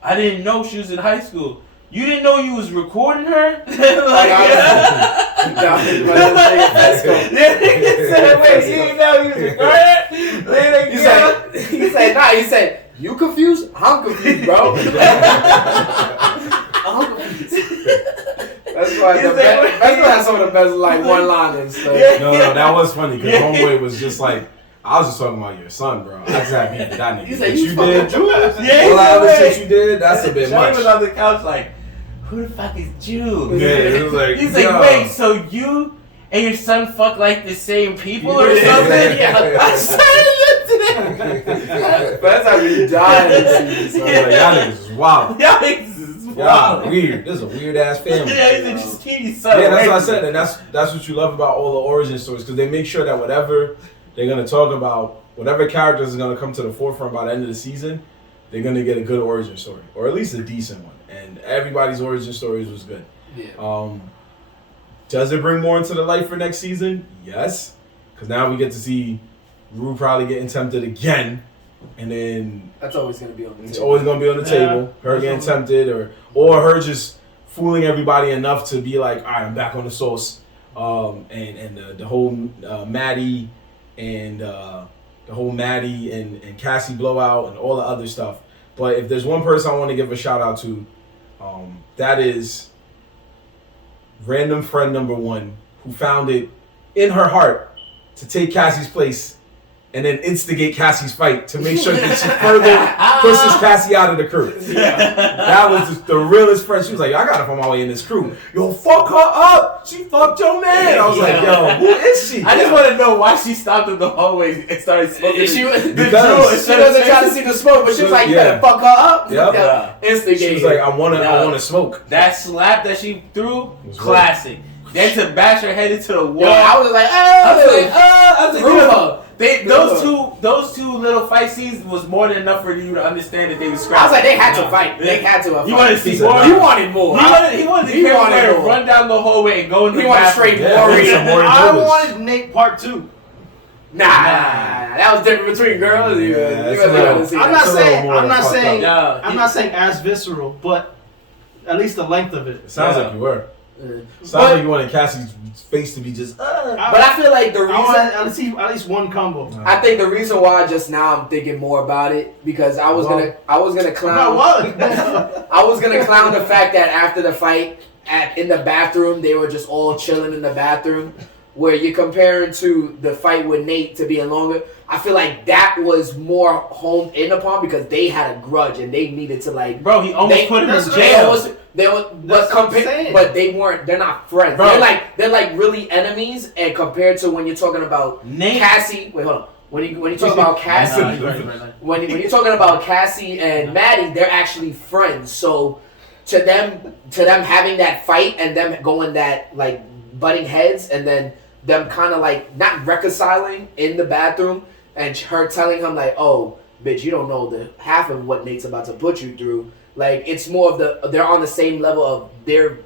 "I didn't know she was in high school. You didn't know you was recording her?" Nigga said, "Wait, you didn't know you was recording?" He said, nah. He said, "You confused? I'm confused, bro." I'm confused. That's why that's some of the best like one-liners. So. No, that was funny because Homeboy was just like, I was just talking about your son, bro. I just had beef with that nigga. He said, What you did, Yeah, all that other shit you did, that's a bit Johnny much. was on the couch like, "Who the fuck is Jules?" Yeah, it was like, He's like, yo. "Wait, so you and your son fuck like the same people or Yeah. something?" Yeah. I started But that's how we died in the season. I was like, y'all niggas is wild. Y'all niggas is Y'all wild. weird. This is a weird ass family. Yeah, he said, "Just keep your son Yeah, that's away what I from said, me." and that's what you love about all the origin stories, because they make sure that whatever they're gonna talk about, whatever characters are gonna come to the forefront by the end of the season, they're gonna get a good origin story, or at least a decent one. And everybody's origin stories was good. Yeah. Does it bring more into the light for next season? Yes, because now we get to see Rue probably getting tempted again, and then That's always gonna be on the it's table. always gonna be on the table. Her getting tempted, or her just fooling everybody enough to be like, all right, I'm back on the sauce. and the whole Maddie and and Cassie blowout and all the other stuff. But if there's one person I want to give a shout out to, that is random friend number 1 who found it in her heart to take Cassie's place and then instigate Cassie's fight to make sure that she further pushes Cassie out of the crew. That was just the realest friend. She was like, I gotta find my way in this crew. Yo, fuck her up. She fucked your man. I was like, yo, who is she? I just want to know why she stopped in the hallway and started smoking. She wasn't trying to see the smoke, but she was like, you better fuck her up. Yep. Instigate. She was like, I wanna smoke. That slap that she threw, classic. Then to bash her head into the wall. Yo, I was like, I was like, those two little fight scenes was more than enough for you to understand that they were scrapping. I was like, they had to fight. They had to fight. You wanted to see more? You wanted more. He wanted to run down the hallway and go in the bathroom. He wanted straight warrior. I wanted Nate part 2. Nah, that was different between girls. I'm not saying as visceral, but at least the length of it. Sounds like you were. Sounds like you wanted Cassie's face to be just. But I feel like the reason I want at least one combo. I think the reason why just now I'm thinking more about it because I was gonna clown. I was gonna clown the fact that after the fight in the bathroom they were just all chilling in the bathroom. Where you're comparing to the fight with Nate to being longer, I feel like that was more honed in upon because they had a grudge and they needed to like. Bro, he almost put him in jail. But they weren't. They're not friends. Bro. They're like really enemies. And compared to when you're talking about Nate, Cassie, wait, hold on. When you talk about Cassie, when you're talking about Cassie and Maddie, they're actually friends. So to them having that fight and them going that like butting heads and then them kind of like not reconciling in the bathroom and her telling him like, oh, bitch, you don't know the half of what Nate's about to put you through. Like it's more of they're on the same level of they're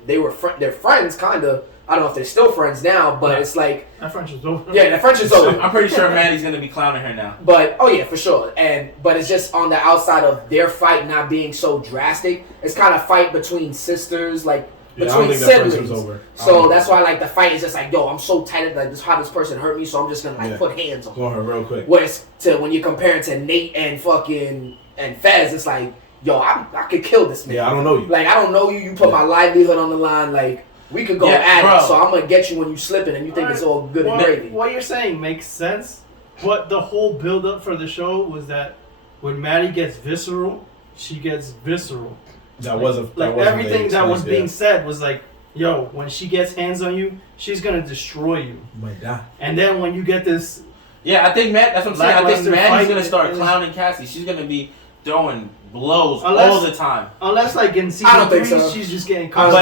friends kind of. I don't know if they're still friends now, but it's like that friendship's over. Yeah, that friendship's over. I'm pretty sure Maddie's gonna be clowning her now. But oh yeah, for sure. But it's just on the outside of their fight not being so drastic. It's kind of fight between sisters, like. Between siblings. So that's why like the fight is just like, yo, I'm so tight, like this how this person hurt me, so I'm just gonna like put hands on her real quick. Whereas when you compare it to Nate and fucking and Fez, it's like, yo, I could kill this man. Yeah, I don't know you. Like I don't know you. You put my livelihood on the line. Like we could go at it. So I'm gonna get you when you slipping and you think it's all good and gravy. What you're saying makes sense, but the whole build up for the show was that when Maddie gets visceral, she gets visceral. Everything that was being said was like, yo, when she gets hands on you, she's gonna destroy you. You might die. And then when you get this, I think that's what I'm saying. I think Maddie's gonna start clowning Cassie. She's gonna be throwing blows all the time. Unless like in season 3, she's just getting caught.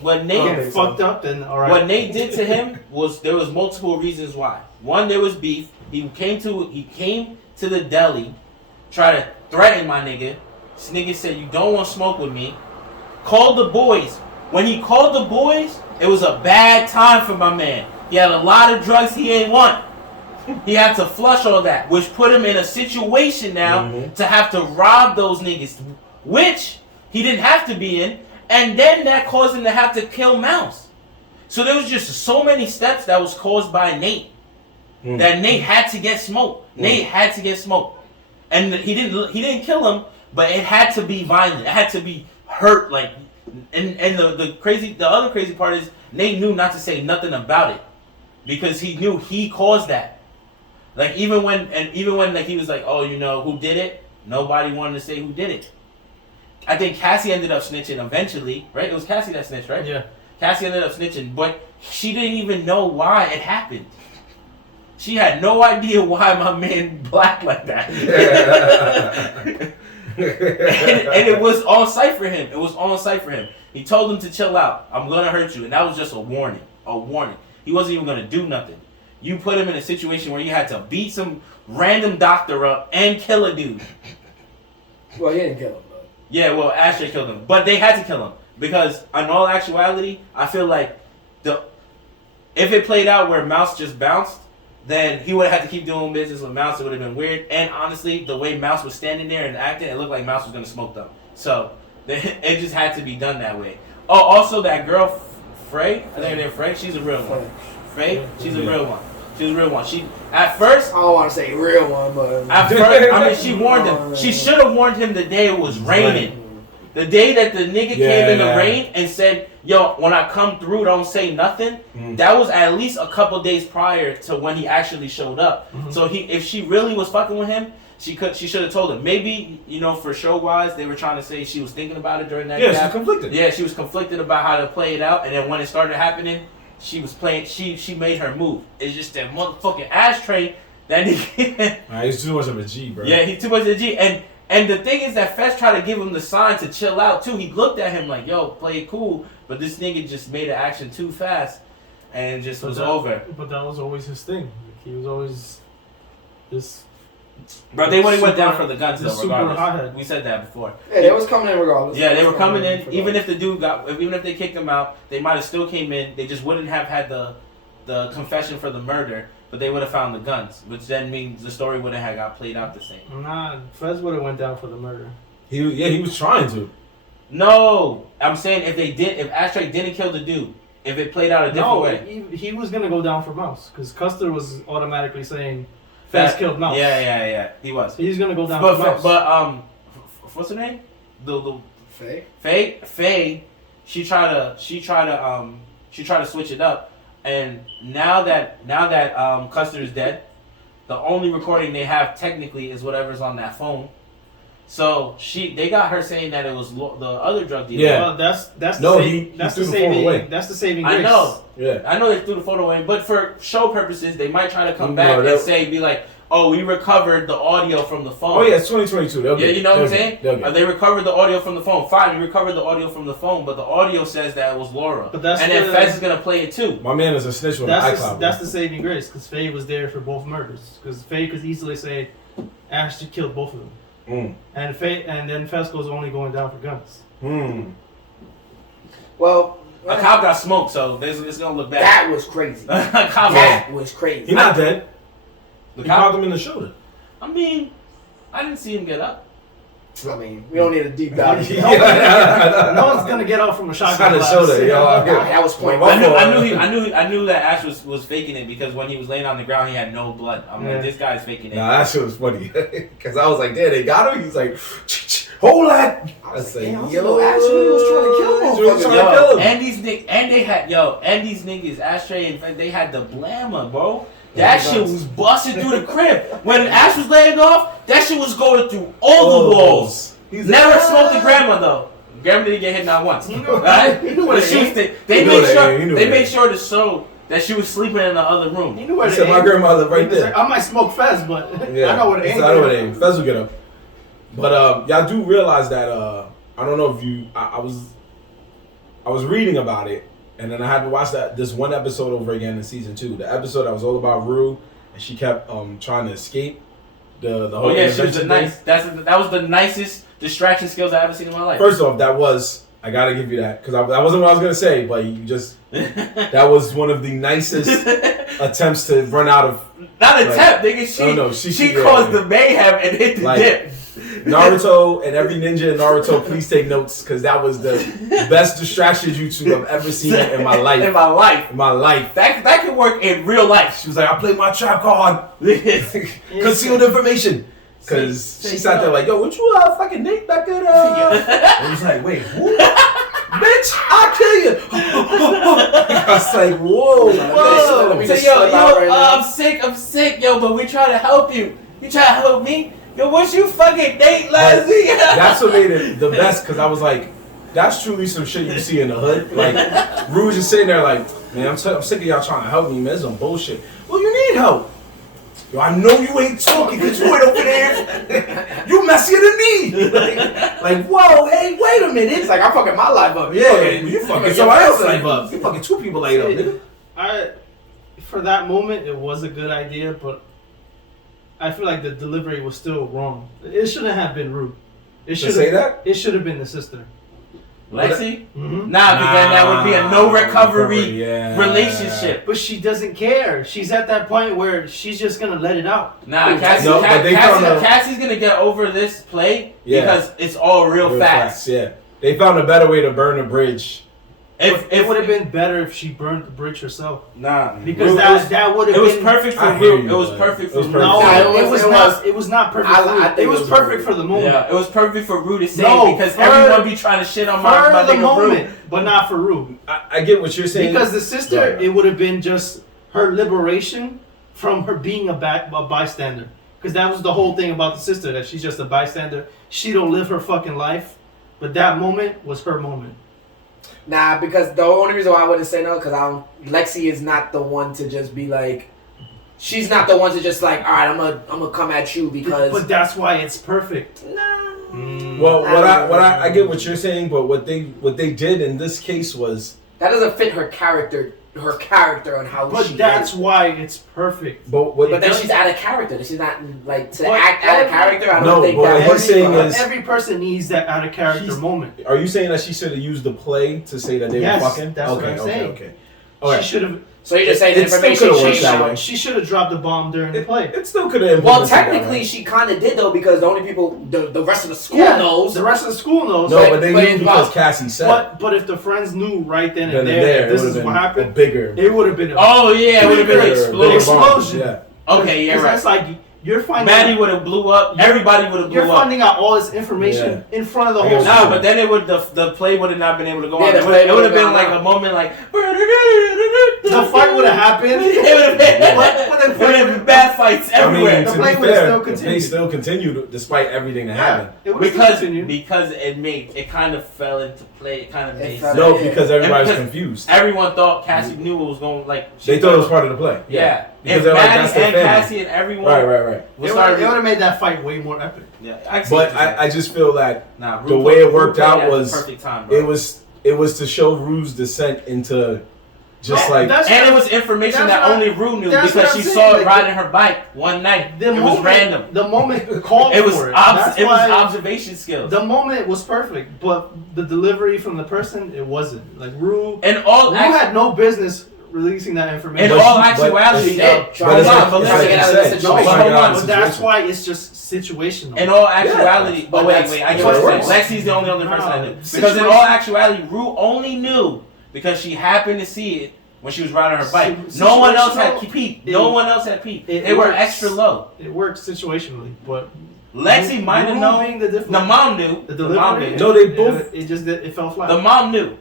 What Nate fucked up, then all right. What Nate did to him was there was multiple reasons why. One, there was beef. He came to the deli, tried to threaten my nigga. This nigga said, you don't want to smoke with me. Called the boys. When he called the boys, it was a bad time for my man. He had a lot of drugs he ain't want. He had to flush all that, which put him in a situation now to have to rob those niggas, which he didn't have to be in. And then that caused him to have to kill Mouse. So there was just so many steps that was caused by Nate. That Nate had to get smoked. Nate had to get smoked. And he didn't kill him. But it had to be violent. It had to be hurt. Like, and the other crazy part is Nate knew not to say nothing about it because he knew he caused that. Like even when like he was like, oh, you know who did it? Nobody wanted to say who did it. I think Cassie ended up snitching eventually, right? It was Cassie that snitched, right? Yeah. Cassie ended up snitching, but she didn't even know why it happened. She had no idea why my man blacked like that. and it was on sight for him. He told him to chill out. I'm gonna hurt you, and that was just a warning. He wasn't even gonna do nothing. You put him in a situation where you had to beat some random doctor up and kill a dude. Well, he didn't kill him, though. Yeah, well, Asher killed him, but they had to kill him because, in all actuality, I feel like if it played out where Mouse just bounced, then he would have had to keep doing business with Mouse. It would have been weird. And honestly, the way Mouse was standing there and acting, it looked like Mouse was going to smoke them. So it just had to be done that way. Oh, also that girl, Frey, I think her name Frey. She's a real one. Frey, she's a real one. She's a real one. She at first. I don't want to say real one, but At first, I mean, she warned him. She should have warned him the day it was raining. The day that the nigga came in the rain and said, "Yo, when I come through, don't say nothing." That was at least a couple days prior to when he actually showed up. So if she really was fucking with him, she should have told him. Maybe, you know, for show wise, they were trying to say she was thinking about it during that. Yeah, she's conflicted. Yeah, she was conflicted about how to play it out, and then when it started happening, she was playing. She made her move. It's just that motherfucking ashtray that nigga. He's too much of a G, bro. Yeah, he's too much of a G, and the thing is that Fest tried to give him the sign to chill out too. He looked at him like, "Yo, play it cool," but this nigga just made an action too fast, and it just was over. But that was always his thing. He was always this. Bro, they went down for the guns though. Super Regardless, hothead. we said that before. yeah, they was coming in regardless. Yeah, they were coming in. Even if the dude even if they kicked him out, they might have still came in. They just wouldn't have had the confession for the murder, but they would have found the guns, which then means the story wouldn't have got played out the same. Nah, Fez would have went down for the murder. He was trying to. No, I'm saying if Ashtray didn't kill the dude, if it played out a different way. He was gonna go down for Mouse because Custer was automatically saying Fez killed Mouse. Yeah, he was. He's gonna go down for Mouse. But what's her name? The Faye. She tried to switch it up, and now that Custer is dead, the only recording they have technically is whatever's on that phone. So they got her saying that it was the other drug dealer. Yeah. Well, that's No, the he that's threw the the phone away. saving. That's the saving grace. I know. Yeah. I know they threw the photo away, but for show purposes, they might try to come back No, and be like, "Oh, we recovered the audio from the phone." Oh yeah, it's 2022. Yeah, you know what I'm saying? They'll get it. They recovered the audio from the phone. Fine, we recovered the audio from the phone, but the audio says that it was Laura. But that's and then Fez is gonna play it too. My man is a snitch on the iCloud. That's the saving grace because Faye was there for both murders. Because Faye could easily say, Ashley killed both of them. And then Fesco's only going down for guns. Well, A cop got smoked, so it's gonna look bad. that was crazy. That was crazy. He's not dead. The He cop. caught him in the shoulder. I mean, I didn't see him get up. I mean, we don't need a deep dive. No one's gonna get out from a shotgun Shot his blast. shoulder, yo. That was point. I knew that Ash was faking it because when he was laying on the ground, he had no blood. I'm like, this guy's faking it. Nah, that shit was funny. Because I was like, damn, they got him? He's like, hold that. I was like, yo, actually was trying to kill him. He was trying to kill him. And these niggas, Ashtray and Fez, they had the blammer, bro. That shit was busting through the crib. When Ash was laying off, that shit was going through all the walls. Never smoked the grandma though. Grandma didn't get hit not once. Right? They made sure to show that she was sleeping in the other room. You knew where He said my grandma lived right there. Like, I might smoke Fez, but Yeah, I know where the aim I know where the aim. Fez will get up. But y'all do realize that I don't know if you I was reading about it, and then I had to watch this one episode over again in season 2. The episode that was all about Rue, and she kept trying to escape the whole. Oh yeah, she was intervention thing. that was the nicest distraction skills I ever seen in my life. First off, I gotta give you that because that wasn't what I was gonna say, but you just that was one of the nicest attempts to run out of. Not attempt, nigga. She caused the mayhem and hit the dip. Naruto and every ninja in Naruto, please take notes because that was the best distraction YouTube I've ever seen in my life. In my life. That could work in real life. She was like, I played my trap card. Concealed information. Because she sat there like, yo, what you fucking Nate back at And he's like, wait, who? Bitch, I'll kill you. I was like, whoa. I'm sick, yo, but we try to help you. You try to help me? Yo, what you fucking date last week? That's what made it the best because I was like, that's truly some shit you see in the hood. Like, Rouge is sitting there like, man, I'm sick of y'all trying to help me, man. This is some bullshit. Well, you need help. Yo, I know you ain't talking because you ain't over there. You messier than me. Like, whoa, hey, wait a minute. It's like I'm fucking my life up. Yeah, you fucking somebody else's life up. You fucking 2 people laid up, nigga. For that moment, it was a good idea, but I feel like the delivery was still wrong. It shouldn't have been Rue. It should say that? It should have been the sister. Lexi? Mm-hmm. Nah, because then that would be a no recovery relationship. But she doesn't care. She's at that point where she's just gonna let it out. Nah, Cassie's gonna get over this play because it's all real facts. Yeah, they found a better way to burn a bridge It would have been better if she burned the bridge herself. Nah, because that would have been. It was perfect for Rue. It was perfect for Rue. No, it was not perfect. It was perfect for the moment. Yeah, it was perfect for Rue to say because for, everyone be trying to shit on my the nigga moment, Rue. but not for Rue. I get what you're saying. Because the sister, it would have been just her liberation from her being a bystander. Because that was the whole thing about the sister, that she's just a bystander. She don't live her fucking life, but that moment was her moment. Nah, because the only reason why I wouldn't say no, because Lexi is not the one to just be like, she's not the one to just like, all right, I'm gonna come at you because. But that's why it's perfect. Well, I get what you're saying, but what they did in this case was that doesn't fit her character on how but she that's is. why it's perfect. But then she's out of character. She's not like to act out of character. I don't No, think but that what he's saying is every person needs that out of character moment. Are you saying that she should have used the play to say that they were fucking? That's what I'm saying. Okay. All right. She should have. So you're just saying the information changed out. She should have dropped the bomb during the play. It still could have. Well, technically, she kind of did though, because the only people, the rest of the school knows. The rest of the school knows. No, but they knew because Cassie said. But if the friends knew right then and there, this is what happened. Bigger. It would have been. It would have been an explosion. Yeah. Okay, yeah, right. That's like you're finding. Maddie would have blew up. Everybody would have blew up. You're finding out all this information in front of the whole. No, but then the play would have not been able to go on. Yeah, It would have been like a moment like. The fight would have happened. It would have been bad fights everywhere. The play would have still continued. They still continued despite everything that happened. Because it kind of fell into play. It kind of made sense. No, because everybody's confused. Everyone thought Cassie knew it was going like. They thought it was part of the play. Yeah. Because if Maddie Maddie and Cassie and everyone. Right. It would have made that fight way more epic. Yeah. But I just feel that the way it worked out was perfect time, it was to show Rue's descent into. Just and it was information that only Rue knew because she saw it riding her bike one night. It was random. The moment called it was for it. It was observation skills. The moment was perfect, but the delivery from the person, it wasn't. Like Rue had no business releasing that information. In all actuality, but that's why it's just situational. In all actuality, wait, I get what you're saying. Lexi's the only other person I knew. Because in all actuality, Rue only knew because she happened to see it when she was riding her bike. No one else had peep. No one else had peep. They were extra low. It worked situationally, but Lexi might have known. The mom knew. The mom knew. No, they both. It fell flat. The mom knew.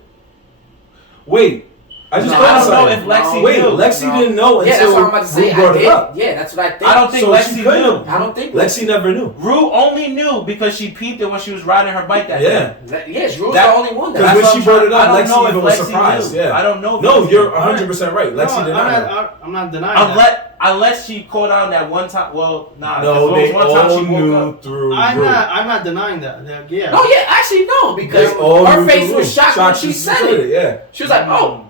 Wait. I don't know if Lexi knew. Lexi didn't know until that's what I'm about to say. brought it up. Yeah, that's what I think. I don't think Lexi knew. I don't think Lexi never knew. Rue only knew because she peeped it when she was riding her bike that day. Yes, Rue's the only one. Because when she brought it up, Lexi even was surprised. Yeah. I don't know. No, you're 100% right. Lexi did not know. I'm not denying that. Unless she called out that one time. Well, nah. No, they one all time she knew through Rue. I'm not denying that. Yeah. No, actually no, because her face was shocked when she said it. Yeah. She was like, oh.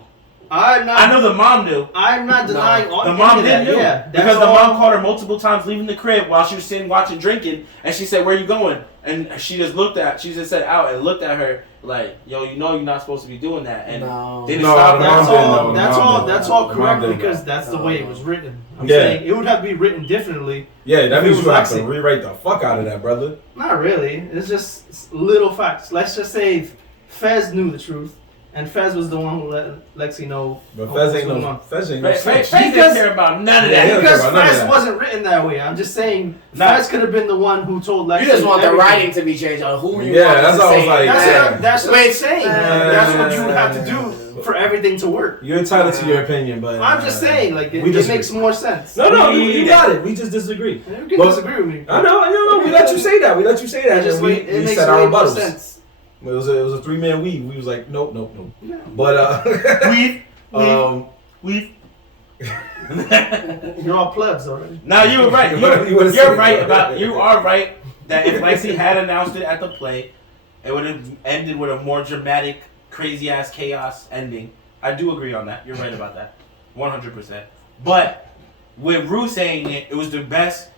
I know the mom knew. I'm not denying the mom did know. Yeah, because the mom called her multiple times leaving the crib while she was sitting watching drinking, and she said, "Where you going?" And she just said out and looked at her like, "Yo, you know you're not supposed to be doing that." And didn't stop. That's all correct because that's the way it was written. I'm saying it would have to be written differently. Yeah, that means you have to rewrite the fuck out of that, brother. Not really. It's just little facts. Let's just say Fez knew the truth. And Fez was the one who let Lexi know. But Fez ain't no Fez didn't care about none of that. Because Fez wasn't written that way. I'm just saying Fez could have been the one who told Lexi. You just want the writing to be changed on who you want that's to all I say. was like. That's what I'm saying. That's what you would have to do for everything to work. You're entitled to your opinion, but I'm just saying, like it makes more sense. No, you got it. We just disagree. You can disagree with me. I know. We let you say that. It makes way more sense. It was a 3-man weave. We was like, nope. Yeah. But weave. You're all plebs already. No, you were right. You're right about. You are right that if Lexi had announced it at the play, it would have ended with a more dramatic, crazy ass chaos ending. I do agree on that. You're right about that, 100%. But with Rue saying it was the best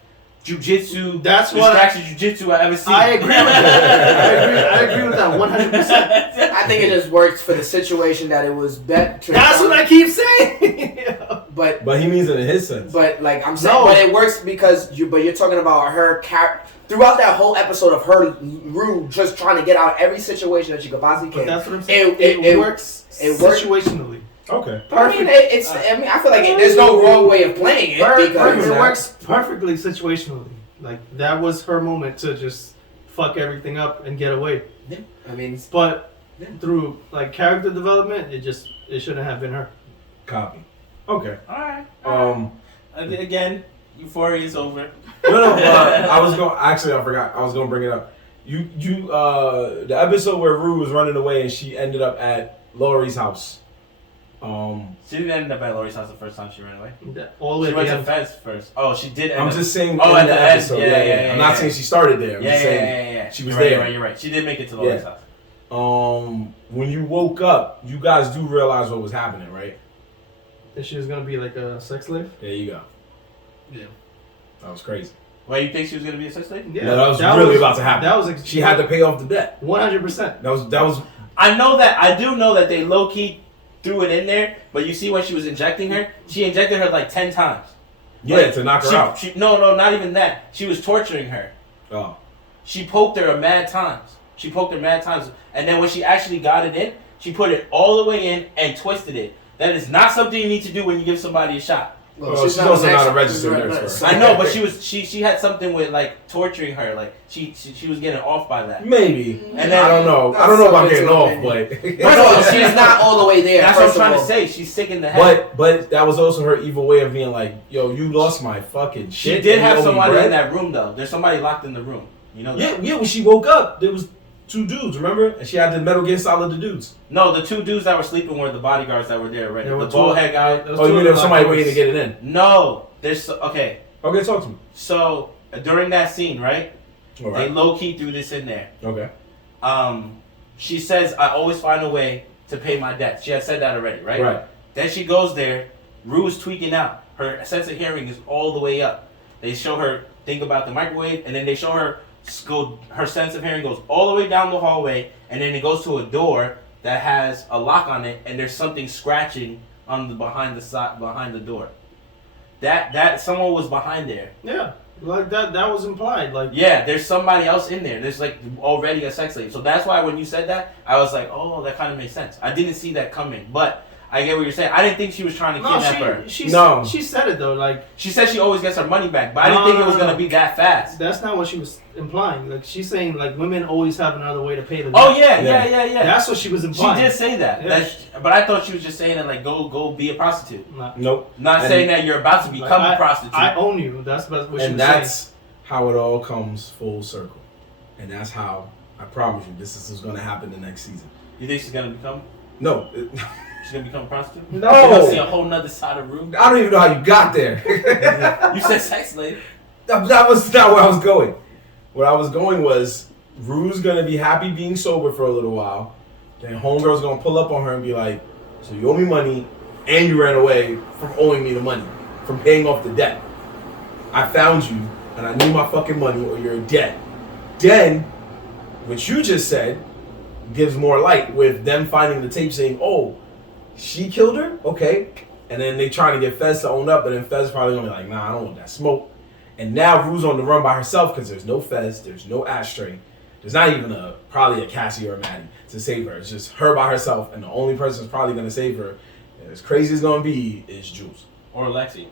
jiu-jitsu, distraction jiu-jitsu I ever seen. I agree with that. I agree with that 100%. think it just works for the situation that it was better. That's what I keep saying. But he means it in his sense. But like I'm saying, but it works because you're talking about her throughout that whole episode of her Rue just trying to get out of every situation that she could possibly can. But that's what I'm saying. It works situationally. Okay. Perfect. I feel like there's no wrong way of playing it because it works perfectly situationally. Like that was her moment to just fuck everything up and get away. Yeah. I mean, but through like character development, it shouldn't have been her. Copy. Okay. All right. Again, Euphoria is over. No. I forgot. I was gonna bring it up. You the episode where Rue was running away and she ended up at Laurie's house. She didn't end up at Laurie's house the first time she ran away. All the she way went to Fez first. Oh, she did. I'm just saying. Oh, at the episode. end. Yeah. I'm not saying she started there. I'm just saying Yeah. she was there. You're right. She did make it to Laurie's house. When you woke up, you guys do realize what was happening, right? That she was gonna be like a sex slave. There you go. Yeah. That was crazy. Why you think she was gonna be a sex slave? Yeah, no, that was about to happen. That was she had to pay off the debt. 100%. That was. I do know that they low key threw it in there, but you see when she was injecting her, she injected her like 10 times. Yeah, to knock her out. No, not even that. She was torturing her. Oh. She poked her mad times. And then when she actually got it in, she put it all the way in and twisted it. That is not something you need to do when you give somebody a shot. Well, she's also not a registered nurse. I know, but she had something with like torturing her. Like she was getting off by that. Maybe. And then, I don't know about getting off, but first of all, she's not all the way there. That's what I'm trying to say. She's sick in the head. But that was also her evil way of being like, yo, you lost my fucking shit. She did have somebody in that room though. There's somebody locked in the room. You know that? Yeah. When she woke up, there was 2 dudes. Remember? And she had the Metal Gear Solid the dudes. No, the 2 dudes that were sleeping were the bodyguards that were there already. The bald head guy. Oh, you mean there was somebody waiting to get it in? No, there's okay. Okay, talk to me. So during that scene, right? All right. They low key threw this in there. Okay. She says, "I always find a way to pay my debts." She had said that already, right? Right. Then she goes there. Rue's tweaking out. Her sense of hearing is all the way up. They show her think about the microwave, and then they show her her sense of hearing goes all the way down the hallway, and then it goes to a door that has a lock on it, and there's something scratching on the behind the door. That someone was behind there. Yeah, like that was implied. Like yeah, there's somebody else in there. There's like already a sex slave. So that's why when you said that, I was like, oh, that kind of makes sense. I didn't see that coming, but I get what you're saying. I didn't think she was trying to kidnap her. She said it though. Like she said she always gets her money back, but I didn't think it was gonna be that fast. That's not what she was implying. Like she's saying, like women always have another way to pay the. Oh yeah. That's what she was implying. She did say that. Yeah. But I thought she was just saying that like go be a prostitute. Nope. Not saying that you're about to become a prostitute. I own you. That's what she was saying. And that's how it all comes full circle. And that's how I promise you this is what's gonna happen the next season. You think she's gonna become? No. She's gonna become a prostitute? No. She's gonna see a whole nother side of Rue? I don't even know how you got there. You said sex slave. That was not where I was going. Where I was going was Rue's gonna be happy being sober for a little while. Then homegirl's gonna pull up on her and be like, so you owe me money and you ran away from owing me the money, from paying off the debt. I found you and I need my fucking money or you're in debt. Then, what you just said gives more light with them finding the tape saying, oh, she killed her? Okay. And then they trying to get Fez to own up, but then Fez probably gonna be like, nah, I don't want that smoke. And now Rue's on the run by herself because there's no Fez, there's no Ashtray. There's not even probably a Cassie or a Maddie to save her. It's just her by herself, and the only person who's probably gonna save her, as crazy as it's gonna be, is Jules. Or Lexi.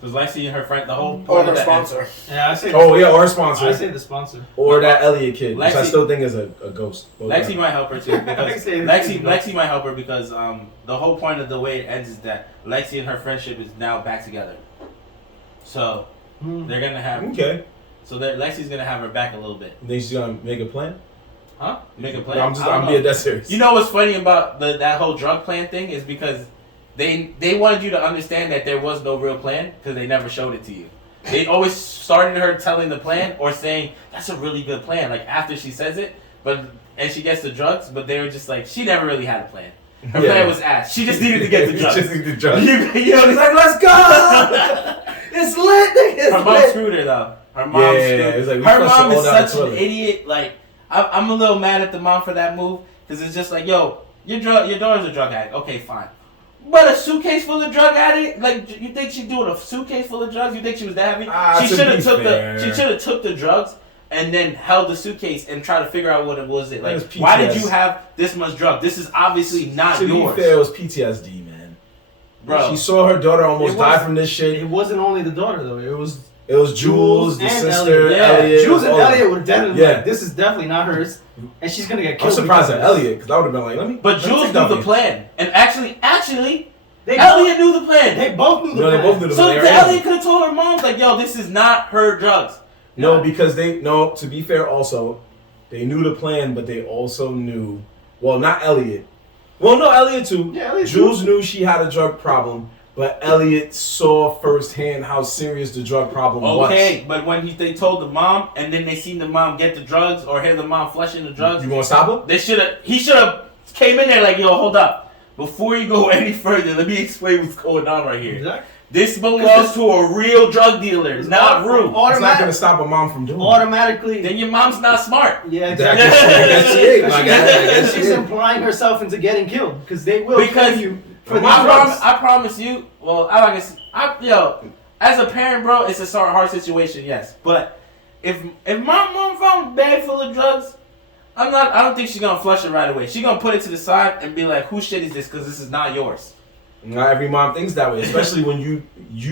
Because Lexi and her friend, the whole or her sponsor. Yeah, I say. Or her sponsor. I say the sponsor. Or that Elliot kid, Lexi, which I still think is a ghost. Lexi might help her too because Lexi might help her because the whole point of the way it ends is that Lexi and her friendship is now back together. So they're gonna have So Lexi's gonna have her back a little bit. You think she's gonna make a plan? Huh? Make a plan? I'm being that serious. You know what's funny about that whole drug plan thing is because they wanted you to understand that there was no real plan because they never showed it to you. They always started her telling the plan or saying that's a really good plan. Like after she says it, and she gets the drugs, but they were just like she never really had a plan. Her plan was ass. She just needed to get the drugs. She just needed the drugs. You know, she's like, let's go. It's lit. Her mom screwed her though. Her mom screwed her. Like, her mom is such an idiot. Like I'm a little mad at the mom for that move Because it's just like, yo, your daughter's a drug addict. Okay, fine. But a suitcase full of drug addict? Like, you think she's doing a suitcase full of drugs? You think she was that heavy? She should have took the drugs and then held the suitcase and tried to figure out what it was. Why did you have this much drug? This is obviously not yours. To be fair, it was PTSD, man. Bro. She saw her daughter almost die from this shit. It wasn't only the daughter, though. It was Jules, the sister, Elliot. Elliot. Jules and Elliot were definitely like, this is definitely not hers, and she's gonna get killed. I'm surprised at Elliot, because I would have been like, let me. But Jules knew the plan, and actually, Elliot knew the plan. They both knew the plan. They both knew the plan. So Elliot could have told her mom, like, yo, this is not her drugs. No, because to be fair, also, they knew the plan, but they also knew, well, not Elliot. Well, no, Elliot too. Yeah, Elliot Jules too. knew she had a drug problem, but Elliot saw firsthand how serious the drug problem was. Okay, but when they told the mom, and then they seen the mom get the drugs, or hear the mom flushing the drugs. You gonna stop him? He should have came in there like, yo, hold up. Before you go any further, let me explain what's going on right here. Exactly. This belongs to a real drug dealer, not Rue. It's not gonna stop a mom from doing it. Automatically. Then your mom's not smart. Yeah, exactly. I guess she She's is. implying herself into getting killed because they will kill you for these drugs. I promise you. Well, as a parent, bro, it's a hard situation, yes. But if my mom found a bag full of drugs, I don't think she's gonna flush it right away. She's gonna put it to the side and be like, "Whose shit is this? Because this is not yours." Not every mom thinks that way, especially when you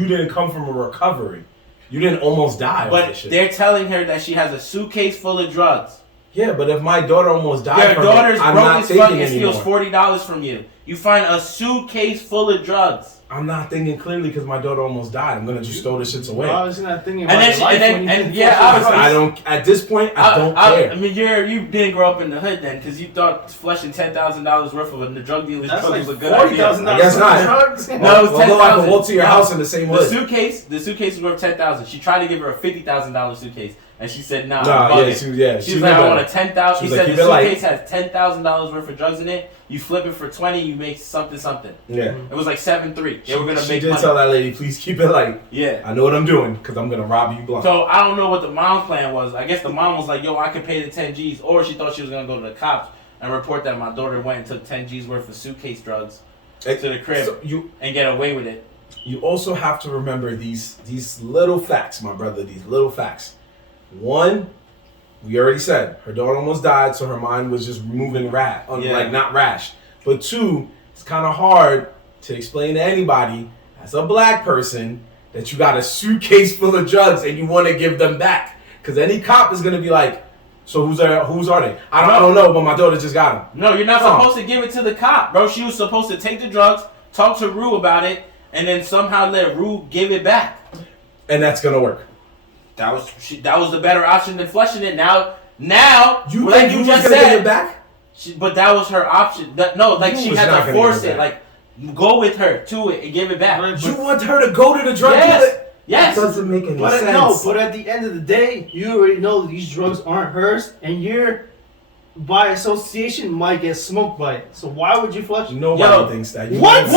didn't come from a recovery. You didn't almost die. But they're telling her that she has a suitcase full of drugs. Yeah, but if my daughter almost died Your daughter's I'm broke not as fuck and anymore. steals $40 from you. You find a suitcase full of drugs. I'm not thinking clearly because my daughter almost died. I'm gonna just throw the shits away. You're obviously not thinking And about then your she- life and then- when you and think yeah, flush obviously- it. I don't. At this point, I don't care. I mean, you didn't grow up in the hood then, because you thought flushing $10,000 worth of a drug dealer's That's drugs like was a good idea. $40,000 I guess not. drugs. No, it was Although I can 10,000. walk to your house in the same The hood. suitcase was worth $10,000. She tried to give her a $50,000 suitcase, and she said, "Nah, Nah, I'm yeah, bugging." She was like, "I want a $10,000." He She was said like, the "Keep it light." suitcase has $10,000 worth of drugs in it. You flip it for 20, you make something. Yeah. It was like 7-3. They were gonna She make did money. tell that lady, please keep it light. Yeah. I know what I'm doing because I'm gonna rob you blind. So I don't know what the mom's plan was. I guess the mom was like, "Yo, I could pay the 10 G's," or she thought she was gonna go to the cops and report that my daughter went and took 10 G's worth of suitcase drugs to the crib So and get away with it. you also have to remember these little facts, my brother. These little facts. One, we already said her daughter almost died, so her mind was just moving not rash. But two, it's kind of hard to explain to anybody as a black person that you got a suitcase full of drugs and you want to give them back, because any cop is gonna be like, "So whose are they? I don't know, but my daughter just got them." No, you're not supposed to give it to the cop, bro. She was supposed to take the drugs, talk to Rue about it, and then somehow let Rue give it back. And that's gonna work. That was the better option than flushing it. Now, You like think you Rue's just gonna give said, it back? but that was her option. She Rue's had not to gonna force give it it. back. Like, go with her to it and give it back. Right, You want her to go to the drug dealer? Yes. That doesn't make any But sense. but at the end of the day, you already know these drugs aren't hers, and you're by association might get smoked by it. So why would you flush? Nobody thinks that. What?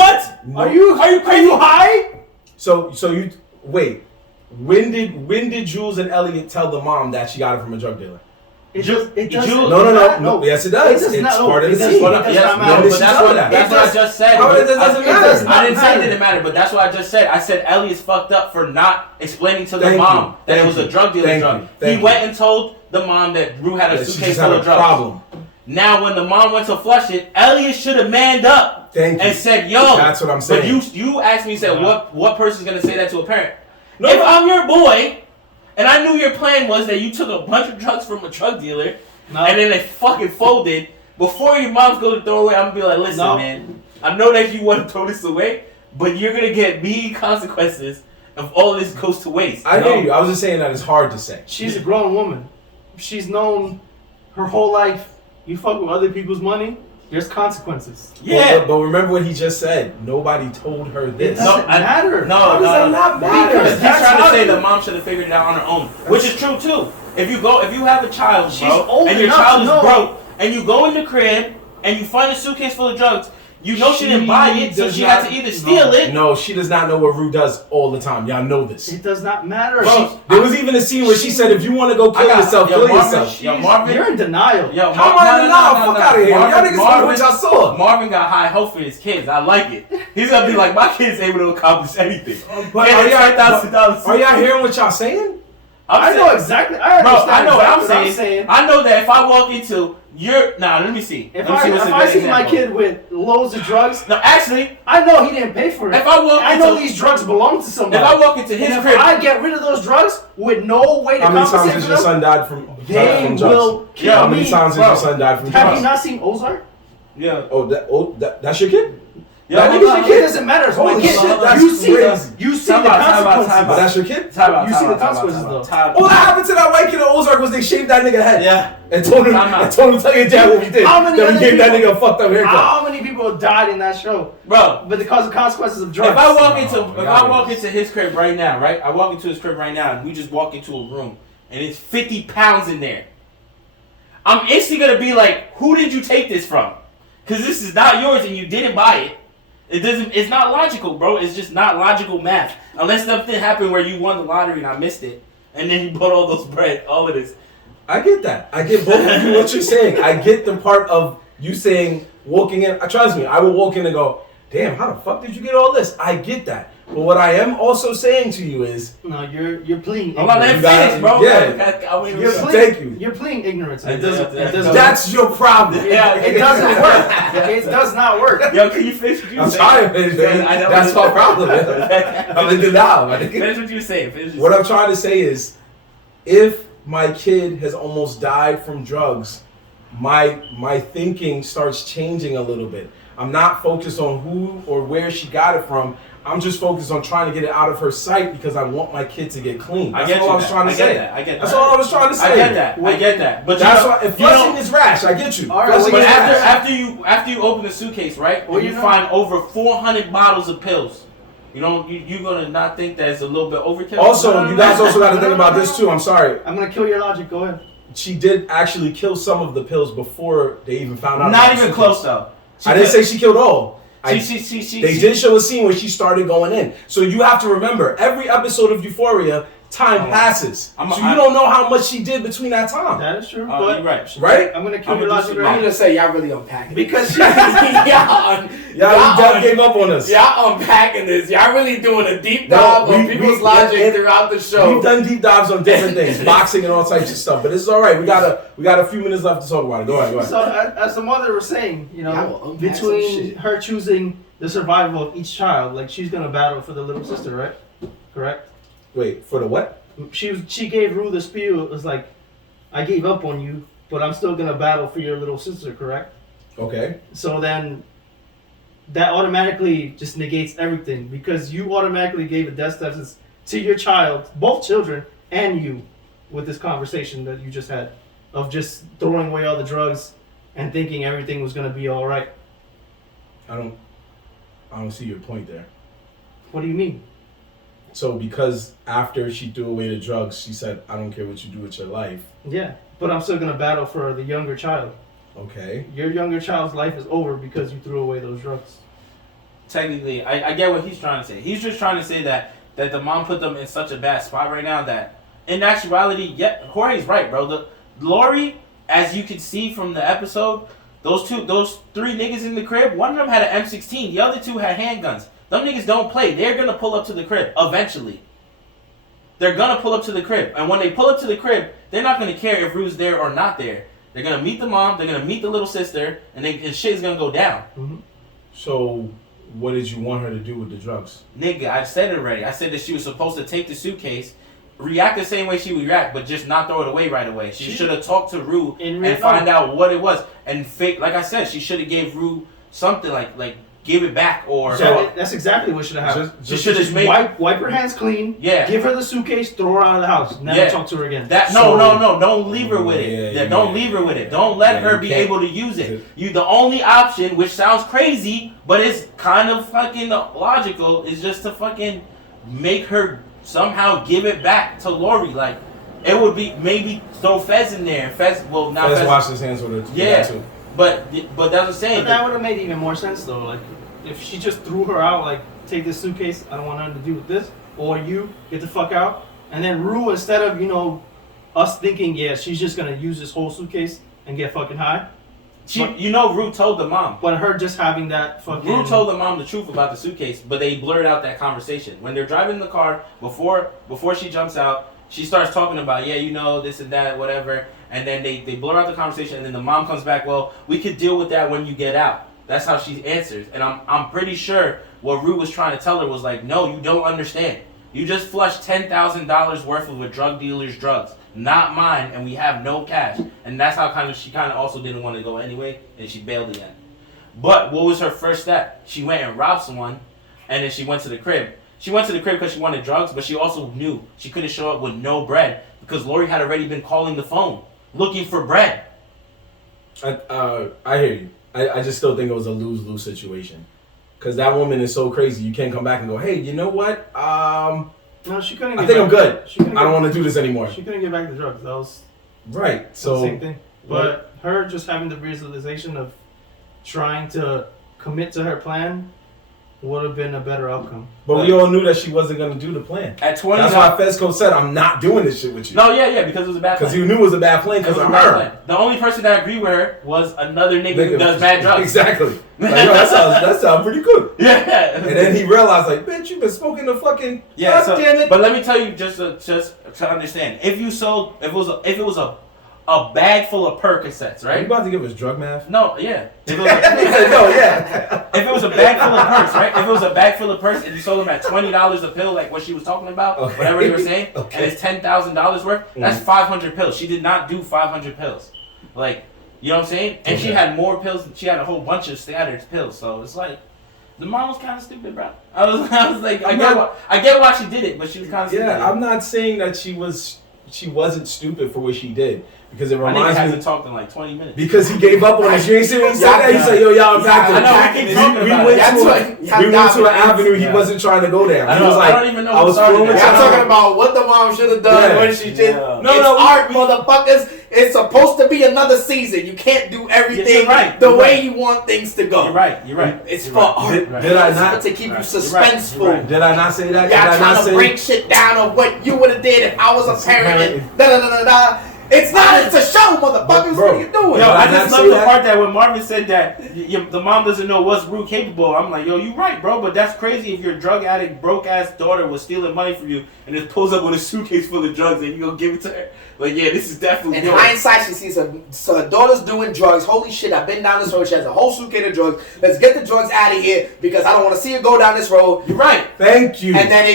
No. Are you high? So you wait. When did Jules and Elliot tell the mom that she got it from a drug dealer? It doesn't. No. Yes, it does. It does It's not, part of the it does scene. not Yes, matter. When did but she that's tell what that? I just said. How it doesn't matter? I didn't say it didn't matter, but that's what I just said. I said Elliot's fucked up for not explaining to the mom that it was a drug dealer's drug. He went and told the mom that Rue had a That she suitcase just full had of a drugs. problem. Now, when the mom went to flush it, Elliot should have manned up and said, "Yo." That's what I'm saying. But you asked me, you said, what person's gonna say that to a parent? If I'm your boy, and I knew your plan was that you took a bunch of drugs from a drug dealer, and then they fucking folded, before your mom's going to throw away, I'm gonna be like, "Listen, man, I know that you want to throw this away, but you're gonna get mean consequences if all this goes to waste." I hear you. I was just saying that it's hard to say. She's a grown woman. She's known her whole life. You fuck with other people's money, there's consequences. Yeah. But remember what he just said. Nobody told her this. It doesn't matter. No, How does that not matter? Because he's trying to say the mom should have figured it out on her own, which is true too. If you have a child, She's bro, old and your enough child to is know. broke, and you go in the crib and you find a suitcase full of drugs, You know she didn't buy it, so she had to either steal it. No, she does not know what Rue does all the time. Y'all know this. It does not matter. Bro, There was even a scene where she said, if you want to go kill yourself, kill yourself. Yo, Marvin, You're in denial. Yo, How am I in denial? Fuck out of here. Y'all niggas know what y'all saw. Marvin got high hope for his kids. I like it. He's gonna be like, my kid's able to accomplish anything. But Get are y'all hearing what y'all saying? I know exactly. I understand. Bro, I know exactly what I'm saying. I know that if I walk into let me see. If I see my kid with loads of drugs, no, actually, I know he didn't pay for it. If I know these drugs belong to somebody. If I walk into his crib, I get rid of those drugs with no way to compensate. How many times has your son died from drugs? Will kill How many times has your son died from drugs? Have you not seen Ozark? Yeah. That's your kid? Yeah, it doesn't matter. It's my kid. You see the consequences. But that's your kid? You see the consequences though. All that happened to that white kid in Ozark was they shaved that nigga head. Yeah. And told him tell your dad what we did. Then we gave that nigga a fucked up haircut. How many people died in that show? Bro. But because of consequences of drugs. If I walk into his crib right now, right? I walk into his crib right now and we just walk into a room and it's 50 pounds in there. I'm instantly gonna be like, who did you take this from? Because this is not yours and you didn't buy it. It's not logical, bro. It's just not logical math. Unless something happened where you won the lottery and I missed it. And then you bought all those bread, all of this. I get that. I get both of you what you're saying. I get the part of you saying walking in. Trust me, I will walk in and go, damn, how the fuck did you get all this? I get that. But what I am also saying to you is, no, you're pleading. I'm not letting finish, bro. Yeah, thank you. You're pleading ignorance. That's your problem. Yeah, it doesn't work. It does not work. Yo, can you finish what you I'm trying to finish, man. That's my problem. I'm in denial. Finish what you're saying. What I'm trying to say is, if my kid has almost died from drugs, my thinking starts changing a little bit. I'm not focused on who or where she got it from. I'm just focused on trying to get it out of her sight because I want my kid to get clean. That's all I was trying to say. I get that. That's all I was trying to say. I get that. But that's why if flushing is rash, I get you. All right, but after you open the suitcase, right? Well, you find over 400 bottles of pills. You're gonna not think that it's a little bit overkill. Also, you guys also got to think about this too. I'm sorry. I'm gonna kill your logic. Go ahead. She did actually kill some of the pills before they even found out. Not even close though. I didn't say she killed all. They did did show a scene where she started going in. So you have to remember, every episode of Euphoria, time passes. So you don't know how much she did between that time. That is true. But, right? I'm going to kill your logic right I'm going to say y'all really unpacking because y'all gave up on us. Y'all unpacking this. Y'all really doing a deep dive on people's logic throughout the show. We've done deep dives on different things, boxing and all types of stuff. But this is all right. We got a few minutes left to talk about it. Go ahead. So as the mother was saying, between her choosing the survival of each child, like she's gonna battle for the little sister, right? Correct? Wait, for the what? She gave Rue the spiel. It was like, I gave up on you, but I'm still gonna battle for your little sister, correct? Okay. So then that automatically just negates everything because you automatically gave a death sentence to your child, both children and you, with this conversation that you just had of just throwing away all the drugs and thinking everything was gonna be all right. I don't see your point there. What do you mean? So because after she threw away the drugs, she said, I don't care what you do with your life. Yeah, but I'm still going to battle for the younger child. Okay. Your younger child's life is over because you threw away those drugs. Technically, I get what he's trying to say. He's just trying to say that the mom put them in such a bad spot right now that in actuality, yeah, Jorge's right, bro. Lori, as you can see from the episode, those three niggas in the crib, one of them had an M16, the other two had handguns. Them niggas don't play. They're gonna pull up to the crib eventually. They're gonna pull up to the crib, and when they pull up to the crib, they're not gonna care if Rue's there or not there. They're gonna meet the mom, they're gonna meet the little sister, and shit is gonna go down. Mm-hmm. So, what did you want her to do with the drugs? Nigga, I said it already. I said that she was supposed to take the suitcase, react the same way she would react, but just not throw it away right away. She should have talked to Rue and find out what it was. And fake, like I said, she should have gave Rue something like give it back or. That's exactly what should have happened. She should have made wipe her hands clean. Yeah. Give her the suitcase. Throw her out of the house. Never talk to her again. No. Don't leave her with it. Don't leave her with it. Don't let her be able to use it. You the only option, which sounds crazy, but it's kind of fucking logical, is just to fucking make her somehow give it back to Lori. Like it would be maybe throw Fez in there. Fez washed his hands with her. Yeah. But that's what I'm saying. But that would have made even more sense though. Like if she just threw her out, like take this suitcase, I don't want nothing to do with this, or you get the fuck out, and then Rue, instead of us thinking she's just gonna use this whole suitcase and get fucking high. Rue told the mom. But her just having that fucking... Rue told the mom the truth about the suitcase, but they blurred out that conversation. When they're driving in the car, before she jumps out, she starts talking about, this and that, whatever. And then they blur out the conversation, and then the mom comes back, well, we could deal with that when you get out. That's how she answers. And I'm pretty sure what Rue was trying to tell her was like, no, you don't understand. You just flushed $10,000 worth of a drug dealer's drugs. Not mine, and we have no cash. And that's how she also didn't want to go anyway, and she bailed again. But what was her first step? She went and robbed someone, and then she went to the crib. She went to the crib because she wanted drugs, but she also knew she couldn't show up with no bread because Lori had already been calling the phone, looking for bread. I hear you. I just still think it was a lose-lose situation. Because that woman is so crazy, you can't come back and go, hey, you know what? No, she couldn't. I think I'm good. I don't want to do this anymore. She couldn't get back the drugs. That was right. So the same thing. But her just having the realization of trying to commit to her plan would have been a better outcome. But we all knew that she wasn't going to do the plan. At 20, that's why Fesco said, I'm not doing this shit with you. No, because it was a bad plan. Because you knew it was a bad plan because of her. The only person that agreed with her was another nigga who does bad drugs. Exactly. Like, that sounds pretty good. Yeah. And then he realized, like, bitch, you've been smoking the fucking... Yeah, God damn it. But let me tell you, just to understand, if it was a bag full of Percocets, right? Are you about to give us drug math? No, yeah. If it was a bag full of perks, right? If it was a bag full of perks and you sold them at $20 a pill, like what she was talking about, whatever you were saying, and it's $10,000 worth, that's 500 pills. She did not do 500 pills. Like, you know what I'm saying? And she had more pills. She had a whole bunch of scattered pills. So it's like, the mom was kind of stupid, bro. I was like, I get why she did it, but she was kind of stupid. Yeah, I'm not saying that she wasn't stupid for what she did. Because it reminds me. hasn't talked in like 20 minutes. Because he gave up on us. You ain't seen what he said that? He said, yo, y'all back we went to an avenue he wasn't trying to go down. He was like, I don't even know I was y'all talking about what the mom should have done when she did. No, art, motherfuckers. It's supposed to be another season. You can't do everything the way you want things to go. You're right. It's for art. Did I not? To keep you suspenseful. Did I not say that? Y'all trying to break shit down of what you would have did if I was a parent. It's not. It's a show, motherfuckers. What are you doing? Yo, I just love the part that when Marvin said that the mom doesn't know what's Rue capable. I'm like, yo, you right, bro. But that's crazy if your drug addict, broke ass daughter was stealing money from you and just pulls up with a suitcase full of drugs and you gonna give it to her. Like, yeah, this is definitely. In hindsight, she sees her daughter's doing drugs. Holy shit, I've been down this road. She has a whole suitcase of drugs. Let's get the drugs out of here because I don't want to see her go down this road. You're right. Thank you. And then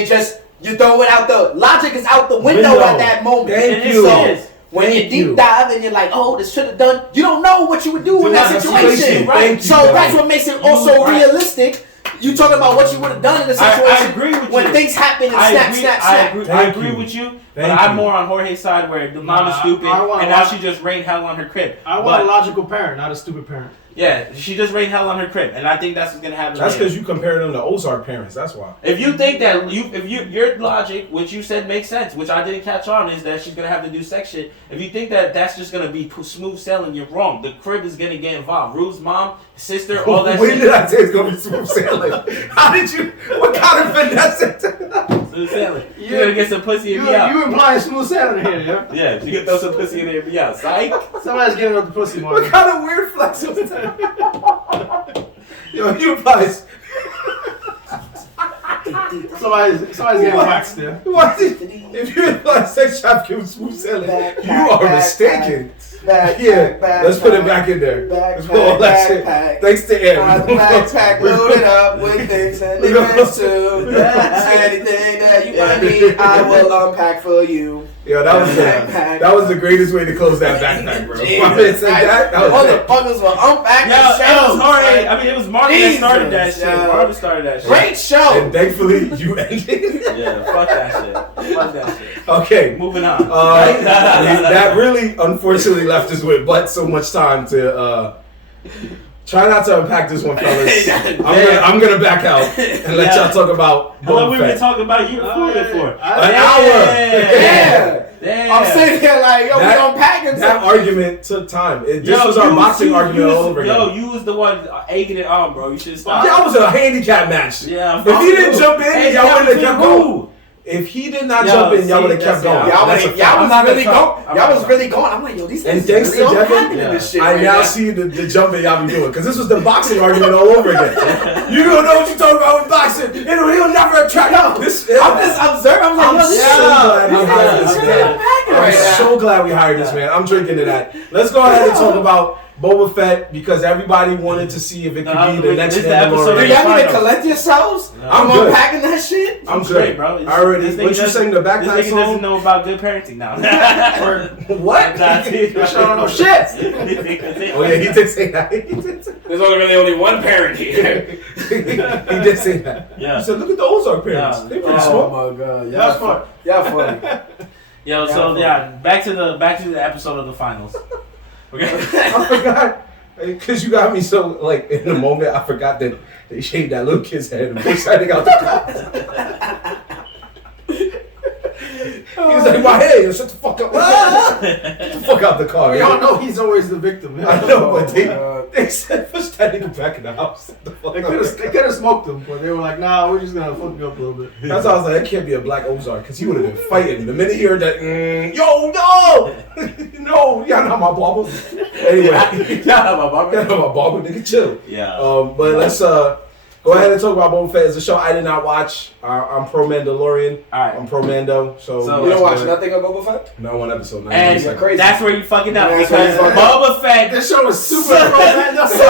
you throw it out the logic is out the window at that moment. Thank you. So, when you deep dive and you're like, oh, this should have done, you don't know what you would do in that situation. Right? So that's what makes it also realistic. You talking about what you would have done in a situation. I agree with you. When things happen and snap. I agree with you. But I'm more on Jorge's side where the mom is stupid and now she just rained hell on her crib. I want a logical parent, not a stupid parent. Yeah, she just rained hell on her crib, and I think that's what's gonna happen. That's because you compare them to Ozark parents. That's why. If you think that your logic, which you said makes sense, which I didn't catch on, is that she's gonna have to do sex shit. If you think that that's just gonna be smooth sailing, you're wrong. The crib is gonna get involved. Rue's mom, sister, all that. When did I say it's gonna be smooth sailing? How did you? What kind of finesse? Smooth sailing. You're gonna get some pussy and be out. You implying smooth sailing here, yeah? Yeah, you can throw some pussy in there and be out. Psych. Somebody's giving up the pussy, Mark. What kind of weird flex was that? Yo, you guys. Somebody's getting waxed there. If you imply sex shop gives smooth sailing, you are mistaken. Let's put it back in there. Let's put all that shit. Thanks to Aaron. Backpack loaded up with things and things too. Anything that you might need, I will unpack for you. Yo, that was the greatest way to close that backpack, bro. Motherfuckers will unpack the show. It was Jorge. I mean, it was Marvin that started that shit. Marvin started that shit. Great show. And thankfully, you ended it. Yeah, fuck that shit. Okay. Moving on. That really, unfortunately, left us with but so much time to try not to unpack this one, fellas. I'm gonna back out and let y'all talk about How long Boba we Fett. been talking about Euphoria for? An hour. Yeah. Damn. I'm sitting here like, yo, we unpacking That argument took time. This was our boxing argument all over again. Yo, you was the one egging it on, bro. You should stop. That was a handicap match. Yeah. If he didn't jump in, Hey, y'all would have kept who? going. If he did not jump in, y'all would have kept going. Y'all That's a was fact. really going. Y'all was really going. I'm like, yo, these And things thanks really to unpacking Devin, this shit. I right now now. see the jumping y'all be doing. Because this was the boxing argument all over again. You don't know what you're talking about with boxing. He'll never attract. I'm just observing. I'm like, I'm so glad we hired this man. I'm drinking to that. Let's go ahead and talk about Boba Fett because everybody wanted to see if it could be the next episode. Do y'all need to collect yourselves? I'm good. Unpacking that shit. I'm great, good, bro. I already. What you saying? The back This night nigga song? doesn't know about good parenting now. What? I don't know shit. Oh yeah, he did say that. There's only one parent here. He did say that. Yeah. He said, "Look at the Ozark parents. Yeah. They pretty Oh smart." my god, That's smart. Y'all funny. Yo, so yeah, back to the episode of the finals. Okay. I forgot because you got me so like in the moment. I forgot that they shaved that little kid's head and pushed that nigga out the car. He was like, "My head, shut the fuck up! Get the fuck out the car!" We all know he's always the victim. I know, but Oh, they said push that nigga back in the house. Shut the fuck They up. could have smoked him, but they were like, nah, we're just gonna fuck you up a little bit. That's why I was like, that can't be a black Ozark because he would have been fighting. The minute he heard that, yo, no, no, y'all not my barber. Anyway, Shout out my barber. y'all not my barber, nigga, chill. Yeah. But let's go ahead and talk about Boba Fett. It's a show I did not watch. I'm pro Mandalorian. Alright. I'm pro Mando. So you don't watch nothing of Boba Fett? Not one episode. Not And even a crazy. that's where you fucking up Yeah, because that's where you fucking Boba Fett. This show is super pro man. Super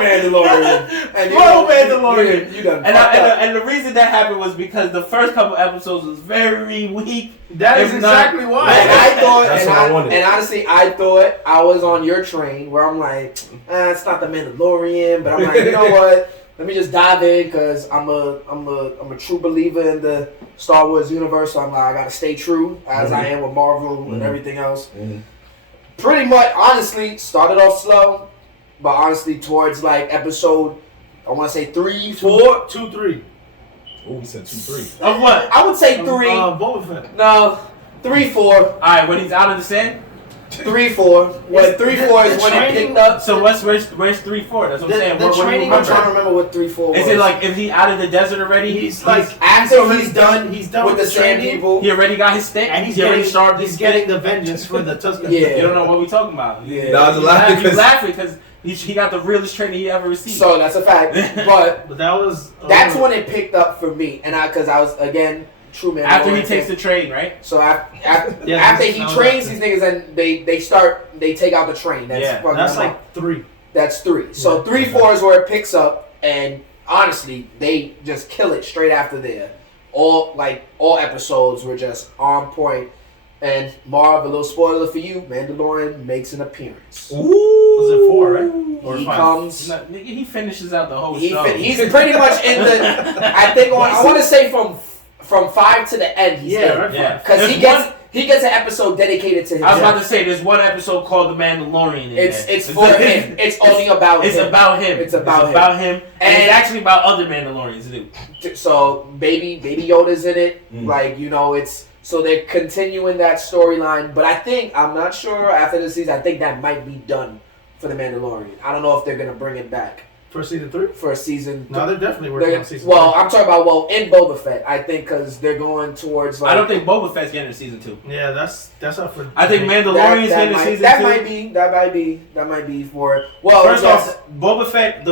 Mandalorian. And Pro Mandalorian. You done And fucked up. and the reason that happened was because the first couple episodes was very weak. That is If not- exactly why. And I thought, That's what I wanted. and honestly, I thought I was on your train where I'm like, it's not the Mandalorian, but I'm like, you know what? Let me just dive in because I'm a true believer in the Star Wars universe. So I'm like, I gotta stay true as I am with Marvel and everything else. Mhm. Pretty much, honestly, started off slow, but honestly, towards like episode, I want to say 3, 4. 2, 3. Oh, he said 2, 3. Of what? I would say 3. Boba Fett. No, 3, 4. Alright, when he's out of the sand. 3, 4. When 3, 4 is when it picked up. So where's 3-4? That's what I'm saying. The What do you training- I'm remember? trying to remember what 3, 4 was. Is it like if he out of the desert already? He's like after he's done with with the the sand training, people? He already got his stick. and he's he already getting sharpened his he's stick. getting the vengeance for the Tusken. Yeah. You don't know what we talking about. Yeah. No, I was laughing He's because laughing because he got the realest training he ever received. So that's a fact. But But that was that's when it picked up for me, and because I was again true man. after he takes the train, right? So after Yeah, he that was trains after. these niggas and they take out the train. That's Yeah. fucking That's them like up. 3. That's 3. So Yeah. 3, 4 is where it picks up, and honestly, they just kill it straight after there. All episodes were just on point. And Marv, a little spoiler for you: Mandalorian makes an appearance. Was it 4, right? Or He 5? comes. Nigga, he finishes out the whole He's show. pretty much in the. I think I want to say from 5 to the end. He's Yeah, in. right. Yeah. Because There's he gets an episode dedicated to him. I was about to say, there's one episode called The Mandalorian. In It's there. for him. It's only about It's him. about him. It's about him. And And- it's actually about other Mandalorians too. So baby Yoda's in it. Mm. Like it's so they're continuing that storyline. But I'm not sure after the season. I think that might be done for the Mandalorian. I don't know if they're gonna bring it back For season 3? for a season. No, they're definitely working on season Well, I'm talking about in Boba Fett. I think because they're going towards like. I don't think Boba Fett's getting a season 2. 3. Yeah, that's up for. I think Mandalorian's getting a season 2. That might be for. Well, First yes. off, Boba Fett.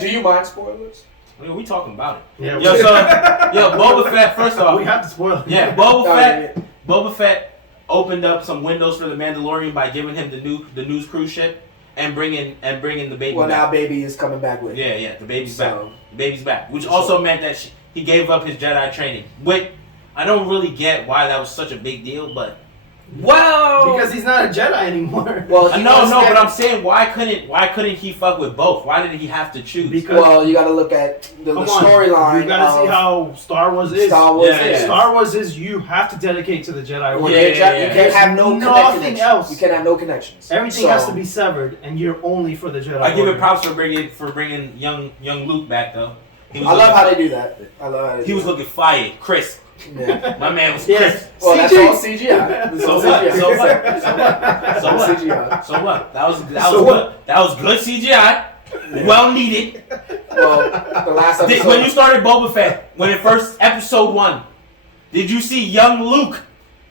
Do you mind spoilers? We talking about it. Yeah, Boba Fett. First off, we have to spoil it. yeah, Boba Fett opened up some windows for the Mandalorian by giving him the news cruise ship and bringing the baby. Well, back. now baby is coming back with. Yeah, the baby's So- back. The baby's back, which also meant that he gave up his Jedi training. Which I don't really get why that was such a big deal, but Because he's not a Jedi anymore. Well, but I'm saying why couldn't he fuck with both? Why did he have to choose? Because Well, you got to look at the storyline. You gotta see how Star Wars is. Star Wars Yeah, is. yeah. Star Wars is you have to dedicate to the Jedi Order. Yeah, You can't have no Nothing connections. else. You can't have no connections. Everything has to be severed, and you're only for the Jedi I give Order. it props for bringing young Luke back though. I love how they do that. He was looking fire, crisp. Yeah. My man was Yes. crisp. Well, that's all CGI. That's So all what? CGI. So what? So what? So what? CGI. So what? That was So good. what? That was good CGI. Well needed. Well, the last episode. When you started Boba Fett, when it first episode 1, did you see young Luke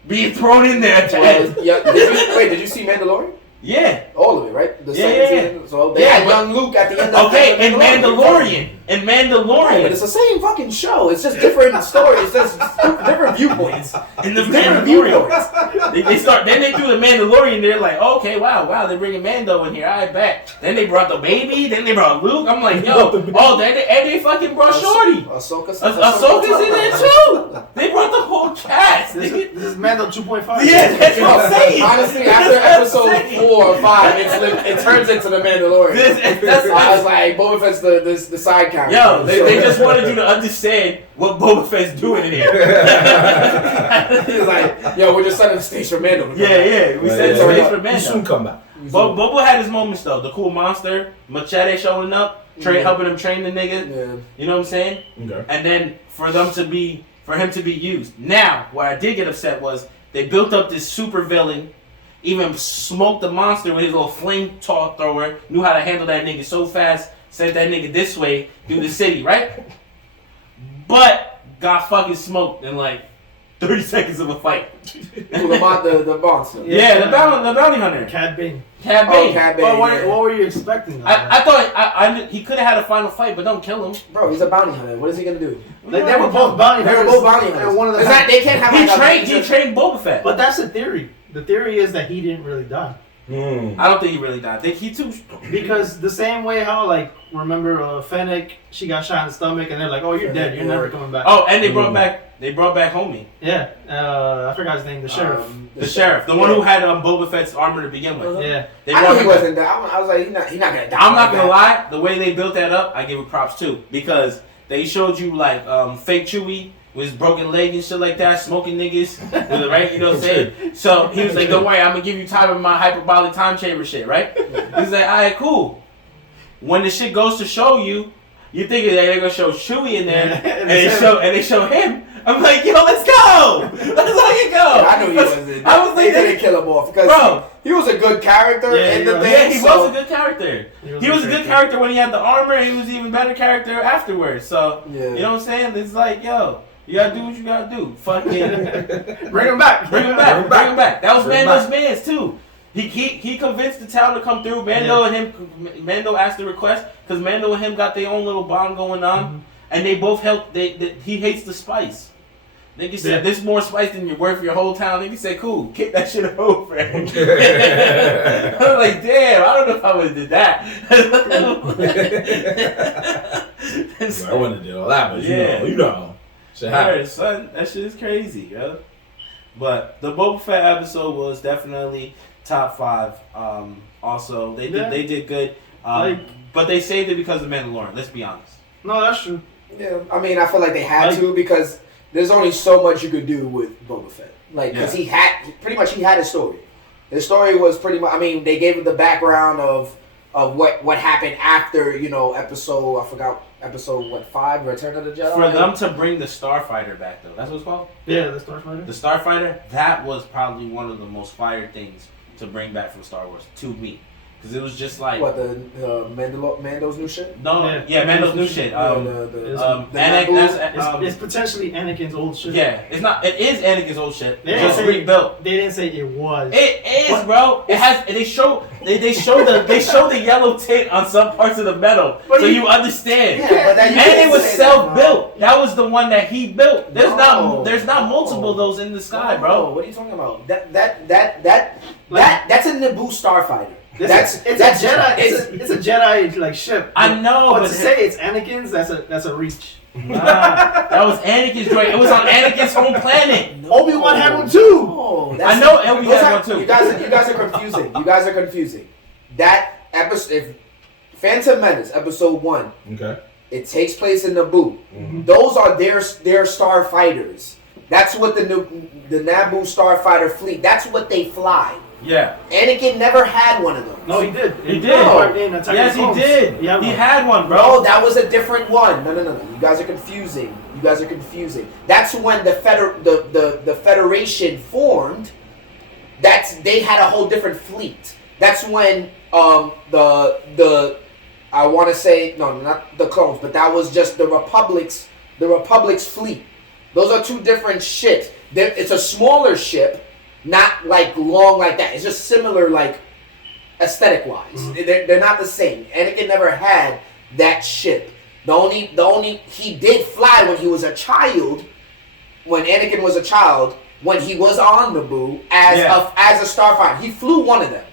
being thrown in there at the end? Yeah, did you see Mandalorian? Yeah. All of it, right? The Yeah, second yeah. season. So they had young Luke at the end of Okay, and Mandalorian. Mandalorian. But it's the same fucking show. It's just different stories. It's just different viewpoints. In the It's different Mandalorian. viewpoints. Then they threw the Mandalorian there, like, okay, wow, they're bringing Mando in here, I bet. Then they brought the baby, then they brought Luke. I'm like, yo, and they fucking brought Shorty. Ahsoka's Ahsoka's in there too. They brought the whole cast. This is Mando 2.5. Yeah, that's what I'm saying. Honestly, after episode 4 or 5, it turns into the Mandalorian. That's I was like, Boba Fett's the side character. Yo, they just wanted you to understand what Boba Fett's doing in here. He's like, yo, we're just setting the stage for Mando. Yeah, we said Yeah. space for You soon Mando. come back. Boba had his moments though. The cool monster, Machete showing up, helping him train the nigga. Yeah. You know what I'm saying? Okay. And then for him to be used. Now, where I did get upset was they built up this super villain, even smoked the monster with his little flame thrower, knew how to handle that nigga so fast, sent that nigga this way through the city, right? But got fucking smoked in like 30 seconds of a fight. The monster. Yeah, the bounty hunter. Cad Bane. Cad Oh, Bane. Cad Bane. What Yeah. were you expecting? I thought he could have had a final fight, but don't kill him. Bro, he's a bounty hunter. What is he gonna do? They were both bounty They were hunters. both bounty hunters. And one of the It's not, they can't have He trained Boba Fett. But that's the theory. The theory is that he didn't really die. I don't think he really died. He too. Because the same way how, like, remember Fennec, she got shot in the stomach, and they're like, "Oh, you're dead. You're never coming back." Oh, and they brought back homie. Yeah, I forgot his name. The sheriff. The sheriff, the one who had Boba Fett's armor to begin with. Yeah. They I brought knew he him back. wasn't dead. I was like, he's not gonna die. I'm not like gonna that. lie, the way they built that up, I give it props too. Because they showed you like fake Chewie with his broken leg and shit like that, smoking niggas with it, right? You know what I'm saying? So he was like, don't worry, I'm gonna give you time in my hyperbolic time chamber shit, right? He's like, alright, cool. When the shit goes to show you, you're thinking that they're gonna show Chewie in there and they show him. I'm like, yo, let's go! Let's fucking go! I knew he wasn't. I was They like, didn't kill him off because bro. he was a good character in the thing. Yeah, he so- was a good character. He was a good character when he had the armor, and he was an even better character afterwards. So, Yeah. you know what I'm saying? It's like, yo, you gotta do what you gotta do. Fucking Bring him back. bring him back. That was Mando's mans too. He convinced the town to come through. Mando asked the request because Mando and him got their own little bond going on, and they both helped. He hates the spice. Nigga said, "This more spice than you're worth for your whole town." Nigga said, "Cool, kick that shit over." I was like, "Damn, I don't know if I would have did that." I wouldn't have did all that, but Yeah. you know. Shit happens. Alright, son, that shit is crazy, yo. But the Boba Fett episode was definitely top 5. Also, they did good. But they saved it because of Mandalorian. Let's be honest. No, that's true. Yeah, I mean, I feel like they had to because there's only so much you could do with Boba Fett. Like, because he had his story. His story was pretty much. I mean, they gave him the background of what happened after episode. I forgot episode 5, Return of the Jedi. For them to bring the Starfighter back, though, that's what it's called. Yeah, the Starfighter. The Starfighter, that was probably one of the most fire things to bring back from Star Wars to me. Because it was just like... What, the Mando's new shit? No, yeah, Mando's new shit. It's potentially Anakin's old shit. Yeah, it's not. It is Anakin's old shit. They Just didn't say- rebuilt. They didn't say it was. It is, bro. It has. They show the yellow tint on some parts of the metal, But so you- you understand. Yeah, but that, you And can't it was say self-built. That was the one that he built. There's No. not multiple of those in the sky, No, bro. what are you talking about? That's a Naboo starfighter. It's a Jedi. It's a Jedi like ship. I know, but but to say it's Anakin's, that's a reach. Nah, that was Anakin's droid. It was on Anakin's home planet. Obi-Wan had one too. No, I know Obi had one too. You guys are confusing. You guys are confusing. That episode, if Phantom Menace episode 1, Okay. it takes place in Naboo. Mm-hmm. Those are their starfighters. That's what the Naboo starfighter fleet. That's what they fly. Yeah. Anakin never had one of those. No, he did. He did. Yes, he did. He had one, bro. No, that was a different one. No. You guys are confusing. That's when the Federation formed. They had a whole different fleet. That's when the I want to say no, not the clones, but that was just the Republic's fleet. Those are two different ships. It's a smaller ship, not like long like that. It's just similar, like aesthetic wise. Mm-hmm. They're not the same. Anakin never had that ship. The only he did fly when he was a child. When Anakin was a child, when he was on Naboo as a starfighter, he flew one of them,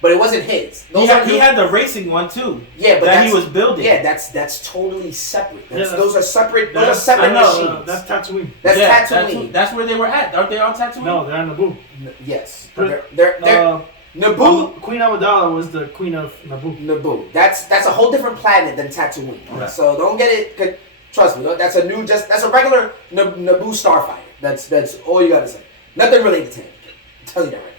but it wasn't his. He had the racing one too. Yeah, but that he was building. Yeah, that's totally separate. Those are separate. Those are separate machines. That's Tatooine. That's Tatooine. That's where they were at. Aren't they on Tatooine? No, they're on Naboo. Yes, they're Naboo. Queen Amidala was the queen of Naboo. That's a whole different planet than Tatooine. Okay. So don't get it. Trust me. That's a regular Naboo starfighter. That's all you gotta say. Nothing related to him. I'll tell you that right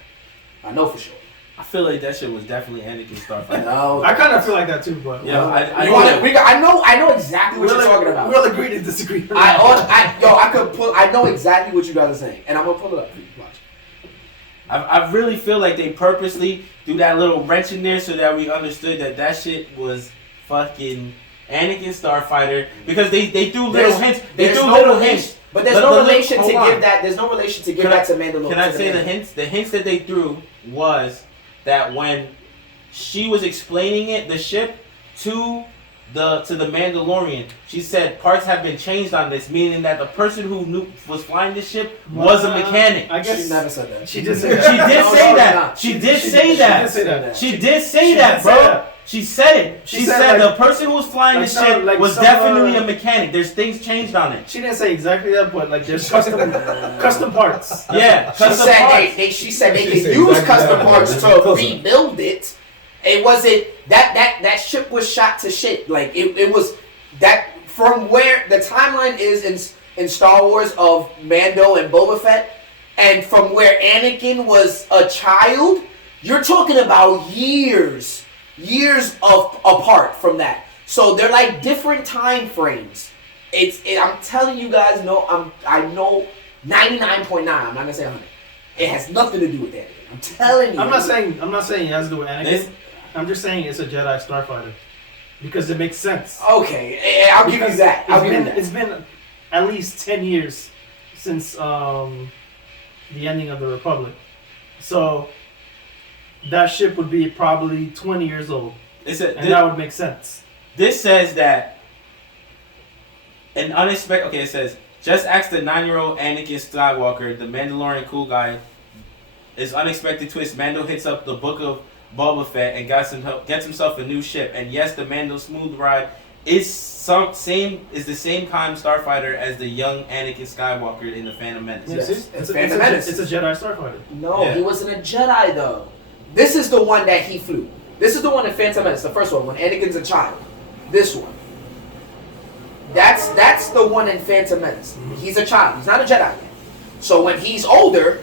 now. I know for sure. I feel like that shit was definitely Anakin Starfighter. No, I kind of feel like that too, but yeah, I know exactly what you're talking about. We'll agree to disagree. I know exactly what you guys are saying, and I'm gonna pull it up for you. Watch. I really feel like they purposely do that little wrench in there so that we understood that shit was fucking Anakin Starfighter, because they threw little hints. They threw little hints. But there's no relation to give that. There's no relation to give that to Mandalorian. Can I say the hints? The hints that they threw was that when she was explaining the ship to the Mandalorian, she said parts have been changed on this, meaning that the person who was flying the ship was a mechanic. I guess she never said that. She did say that. She did say that, bro. She said it. She said the person who was flying the ship was definitely a mechanic. There's things changed on it. She didn't say exactly that, but like there's custom parts. Yeah, she said they could use custom parts to rebuild it. It wasn't that ship was shot to shit. Like it was that from where the timeline is in Star Wars of Mando and Boba Fett, and from where Anakin was a child, you're talking about years apart from that. So they're like different time frames. I'm telling you guys, I know 99.9. I'm not gonna say 100. It has nothing to do with Anakin. I'm telling you. I'm not saying it has to do with Anakin. I'm just saying it's a Jedi starfighter because it makes sense. Okay, I'll give you that. It's been at least 10 years since the ending of the Republic, so that ship would be probably 20 years old, that would make sense. This says that an unexpected. Okay, it says just ask the 9-year-old Anakin Skywalker, the Mandalorian cool guy. His unexpected twist: Mando hits up the book of Boba Fett and gets himself a new ship. And yes, the Mando smooth ride is the same time starfighter as the young Anakin Skywalker in the Phantom Menace. Yes. It's a Jedi starfighter. No, He wasn't a Jedi though. This is the one that he flew. This is the one in Phantom Menace, the first one, when Anakin's a child. This one. That's the one in Phantom Menace. He's a child. He's not a Jedi yet. So when he's older,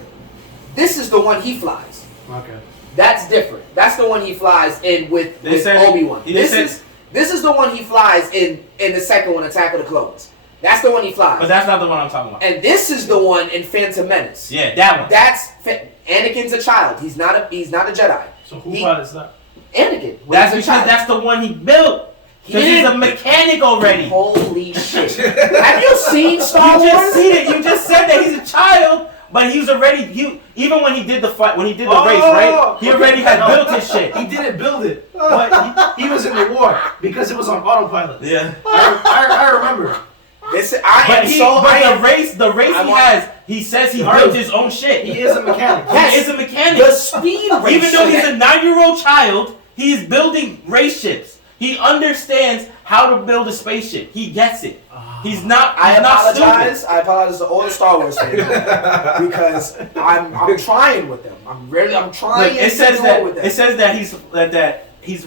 this is the one he flies. Okay. That's different. That's the one he flies in with Obi-Wan. This is the one he flies in the second one, Attack of the Clones. That's the one he flies. But that's not the one I'm talking about. And this is the one in Phantom Menace. Yeah, that one. Anakin's a child. He's not a Jedi. So who pilots that? Anakin. That's because that's the one he built. Because he's a mechanic already. Holy shit! Have you seen Star Wars? You just seen it. You just said that he's a child, but he was already. Even when he did the fight, when he did the race, right? He already had built his shit. He didn't build it, but he was in the war because it was on autopilot. Yeah, I remember. The race he says he built his own shit. He is a mechanic. He is a mechanic. The speed race. Even though he's a 9-year-old child, he's building race ships. He understands how to build a spaceship. He gets it. He's not. I apologize to all the Star Wars fans because I'm trying with them. I'm trying. Look, it says that he's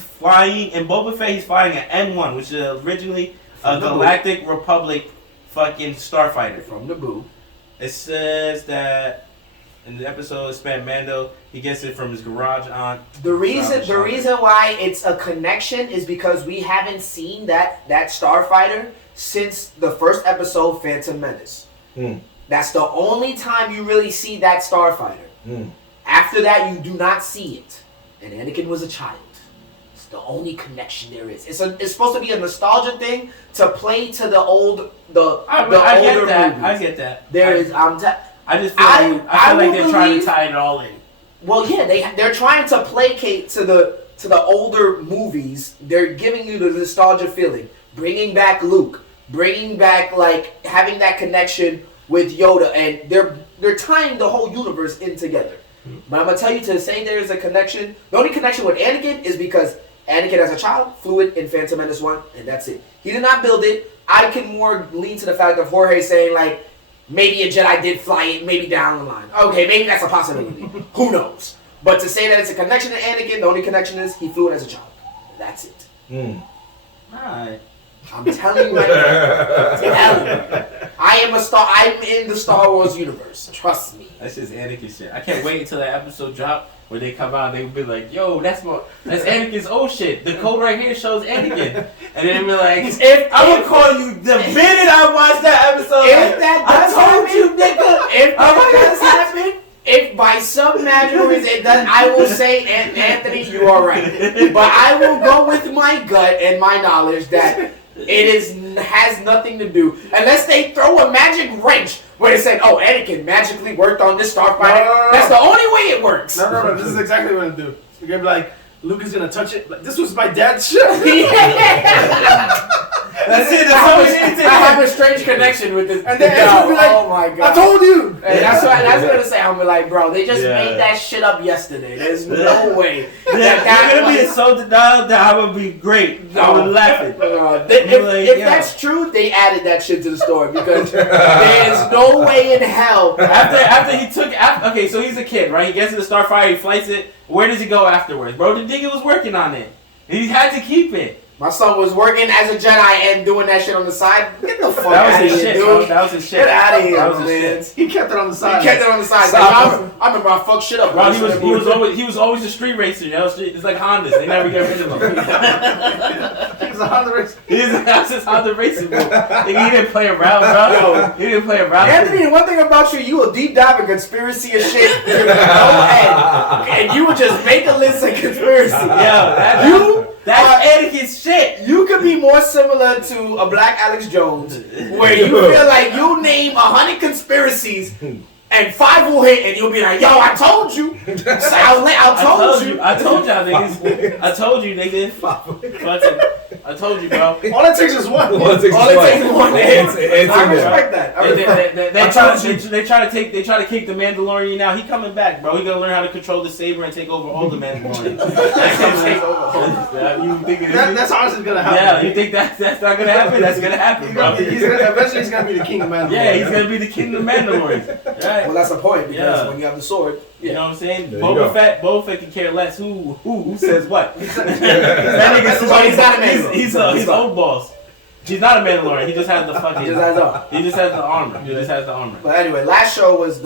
flying in Boba Fett. He's flying an M1, which is originally a Galactic Republic fucking starfighter from Naboo. It says that in the episode spent Mando. He gets it from his garage aunt. The reason why it's a connection is because we haven't seen that starfighter since the first episode, Phantom Menace. That's the only time you really see that starfighter. After that, you do not see it. And Anakin was a child. It's the only connection there is. It's supposed to be a nostalgia thing to play to the older movies. I get that. I just feel like they're trying to tie it all in. Well, yeah, they're trying to placate to the older movies. They're giving you the nostalgia feeling, bringing back Luke, bringing back like having that connection with Yoda, and they're tying the whole universe in together. But I'm gonna tell you to say there is a connection. The only connection with Anakin is because Anakin as a child flew it in Phantom Menace 1, and that's it. He did not build it. I can more lean to the fact of Jorge saying like, maybe a Jedi did fly it, maybe down the line. Okay, maybe that's a possibility. Who knows? But to say that it's a connection to Anakin, the only connection is he flew it as a child. That's it. Alright. I'm telling you right now. I'm in the Star Wars universe. Trust me. That's just Anakin shit. I can't wait until that episode drop where they come out and they will be like, yo, that's Anakin's old shit. The code right here shows Anakin. And then be like, I'm gonna call you the minute I watch that episode. If that does happen, nigga. If that does happen, if by some magical reason it does, I will say, Anthony, you are right. But I will go with my gut and my knowledge that has nothing to do unless they throw a magic wrench where they say, "Oh, Anakin magically worked on this starfighter." No. That's the only way it works. No. This is exactly what I'm gonna do. You're gonna be like, Luke is gonna touch it. Like, this was my dad's shit. That's it. I have a strange connection with this. And then Ezra will be like, "Oh my god, I told you." And that's what I'm gonna say. I'm gonna be like, bro, they just made that shit up yesterday. There's no way. They're gonna be so denied that I would be great. No. I would laugh at. If that's true, they added that shit to the story because there's no way in hell. After he took, okay, so he's a kid, right? He gets in the starfighter, he flights it. Where does he go afterwards, bro? The nigga was working on it. He had to keep it. My son was working as a Jedi and doing that shit on the side. Get the fuck out of here, dude. That was his shit. Get out of here, that was man. He kept it on the side. Like, I remember I fucked shit up. Bro, he was always a street racer. You know, it's like Hondas. They never get rid of him. He was a Honda racer. That's his Honda racing move. He didn't play around, bro. He didn't play around. Anthony, one thing about you a deep dive in conspiracy and shit to no end. And you would just make a list of conspiracy. That's Anakin's shit. You could be more similar to a black Alex Jones, where you feel like you name 100 conspiracies and 5 will hit, and you'll be like, "Yo, I told you. I told you. I told y'all niggas. I told you, nigga. I told you, bro. All it takes is one. All it takes is one. I respect that. They try to kick the Mandalorian out. He coming back, bro. He gonna learn how to control the saber and take over all the Mandalorians. That's honestly gonna happen. Yeah, you think that's not gonna happen? That's gonna happen, bro. Eventually he's gonna be the king of Mandalorian. Yeah, he's gonna be the king of Mandalorian. Right. Well, that's the point because when you have the sword, you know what I'm saying. Boba Fett can care less who says what. He's not a Mandalorian. He's old boss. He's not a Mandalorian. He just has the fucking. He just has the armor. But anyway, the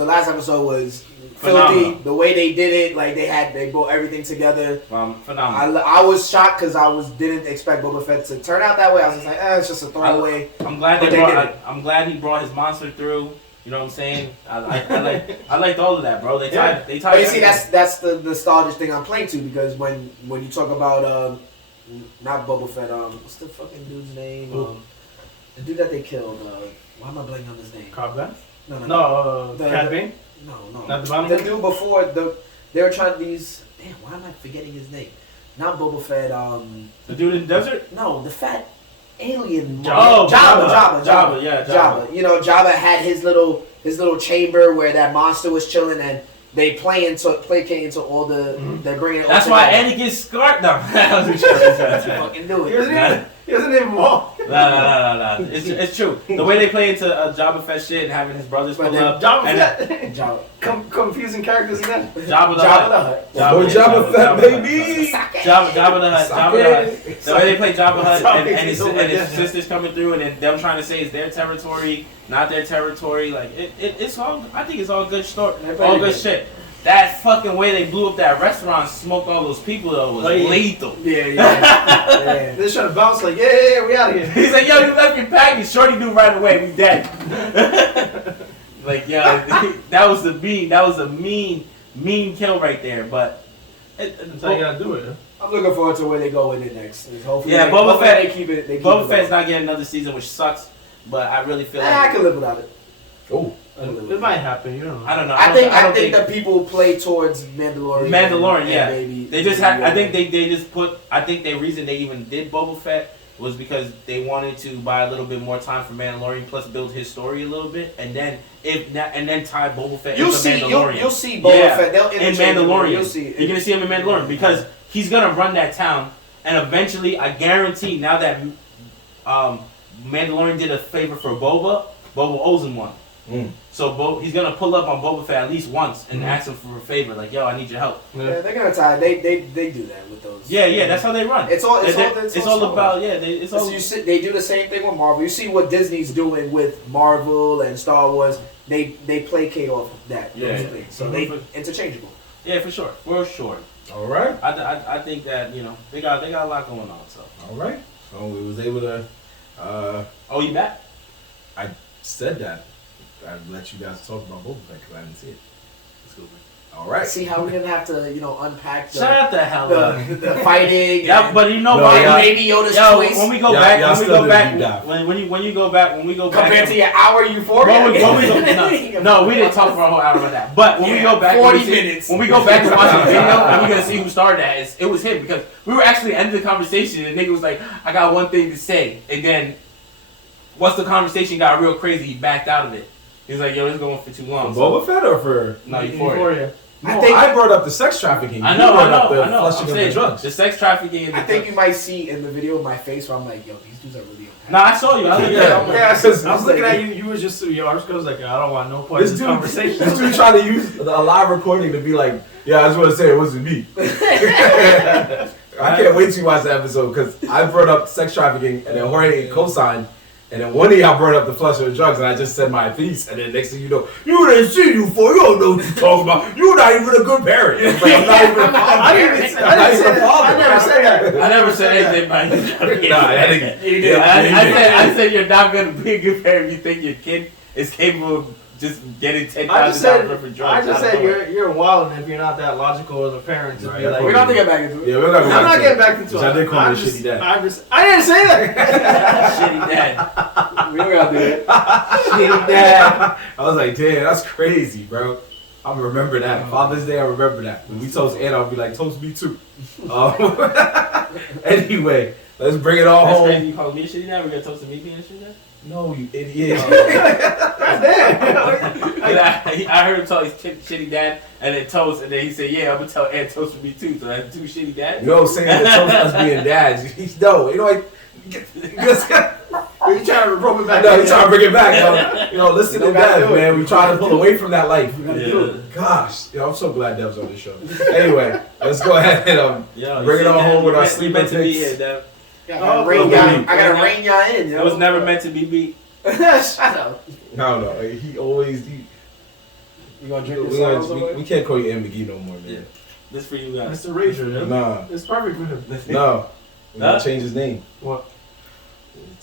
last episode was filthy. The way they did it, like they brought everything together. Phenomenal. I was shocked because didn't expect Boba Fett to turn out that way. I was just like, it's just a throwaway. I'm glad he brought his monster through. You know what I'm saying? I liked all of that, bro. They tied. But you see, that's the nostalgic thing I'm playing to because when you talk about not Boba Fett, what's the fucking dude's name? The dude that they killed. Why am I blanking on his name? Cobb Vanth? No. Cad Bane? No. Not the bounty? The dude before they were trying these. Damn, why am I forgetting his name? Not Boba Fett. The dude in the desert? No, the fat alien. Jabba. Jabba. You know, Jabba had his little chamber where that monster was chilling, and they placate into all the. They're bringing. That's why Anakin's scarred. No, I was just trying to fucking do it. He doesn't even walk. Nah. It's true. The way they play into Jabba Fett shit and having his brothers pull up. Jabba and Fett. Confusing characters again. Jabba the Hutt. Jabba Fett, baby. Jabba the Hutt. The way they play Jabba Hutt and his sisters coming through and then them trying to say it's their territory, not their territory. Like it's all. I think it's all good story. All good shit. That fucking way they blew up that restaurant, smoked all those people though was lethal. Yeah. They're trying to bounce like, yeah, we out of here. He's like, yo, you left your package. Shorty knew right away, we dead. Like, yo, that was a mean kill right there. But that's how you gotta do it. Huh? I'm looking forward to where they go with it next. Hopefully, Boba Fett. They keep it. Boba Fett's not getting another season, which sucks. But I really feel like I can live without it. Oh. It might happen, you don't know. I don't know. I think that people play towards Mandalorian. Yeah. Maybe They just had. I think they just put. I think the reason they even did Boba Fett was because they wanted to buy a little bit more time for Mandalorian, plus build his story a little bit, and then tie Boba Fett into Mandalorian. You'll see Boba Fett. They'll in Mandalorian. You'll see. You're gonna see him in Mandalorian because he's gonna run that town, and eventually, I guarantee, now that Mandalorian did a favor for Boba owes him one. So he's gonna pull up on Boba Fett at least once and ask him for a favor, like, "Yo, I need your help." Yeah, they're gonna tie. They do that with those. Yeah, that's how they run. It's all about It's all. They do the same thing with Marvel. You see what Disney's doing with Marvel and Star Wars. They placate off of that. Yeah. So they interchangeable. Yeah, for sure. All right. I think that they got a lot going on. So. All right. So we was able to. Oh, you back? I said that. I'd let you guys talk about Boba Fett because I didn't see it. Let's go. All right. See how we didn't have to, unpack Shut the hell up. The fighting. Yeah, but you know why? Maybe Yoda's choice. When we go back, when you go back, compared to your hour Euphoria. No, we didn't talk for a whole hour about that. But when we go back, 40 minutes. When we go back to watch the video, and we're gonna see who started that. It was him because we were actually ending the conversation, and the nigga was like, "I got one thing to say," and then once the conversation got real crazy, he backed out of it. He was like, "Yo, this is going for too long." For Boba Fett or for Euphoria? No, I brought up the sex trafficking. I know. Flushing of the drugs. The sex trafficking. And I think you might see in the video my face where I'm like, "Yo, these dudes are really." Nah, I saw you. I was looking at you. You was just your arms was like, I don't want no part of this conversation. This dude trying to use a live recording to be like, "Yeah, I just want to say it wasn't me." I can't wait to watch the episode because I brought up sex trafficking and then Jorge co-signed. And then one of y'all brought up the flushing of drugs, and I just said my piece. And then next thing you know, you didn't see you for. You don't know what you're talking about. You're not even a good parent. Like, I'm not even a father. I never said that. I never said anything about it. You did. I said you're not going to be a good parent if you think your kid is capable of just getting $10,000 worth of drugs. I just said you're wild if you're not that logical as a parent to be like. We're not gonna get back into it. Yeah, we're not. I'm not getting back into it. I did call me shitty dad. I didn't say that. Shitty dad. We don't gotta do it. Shitty dad. I was like, damn, that's crazy, bro. I remember that. Father's Day, I remember that. When we toast Anna, I'll be like, toast me too. Anyway, let's bring it all home. That's crazy. You call me a shitty dad? We're gonna toast to me being a shitty dad? No, you idiot. I heard him tell his shitty dad and then toast, and then he said, "Yeah, I'm gonna tell Ed toast for me too." So that's two shitty dads. No, saying that toast us being dads. No, like. You trying to rope it back? No, you trying to bring it back. Listen to Dev, man. We trying to pull away from that life. Gosh, I'm so glad Dev's on this show. Anyway, let's go ahead and bring it on home with our sleeper picks. I gotta rein y'all in. It was never meant to be beat. Shut up. No. He always. You gonna drink this? We can't call you M. McGee no more, man. Yeah. This for you guys. Mr. Rager, Nah. It's perfect for him. No. We're gonna change his name. What?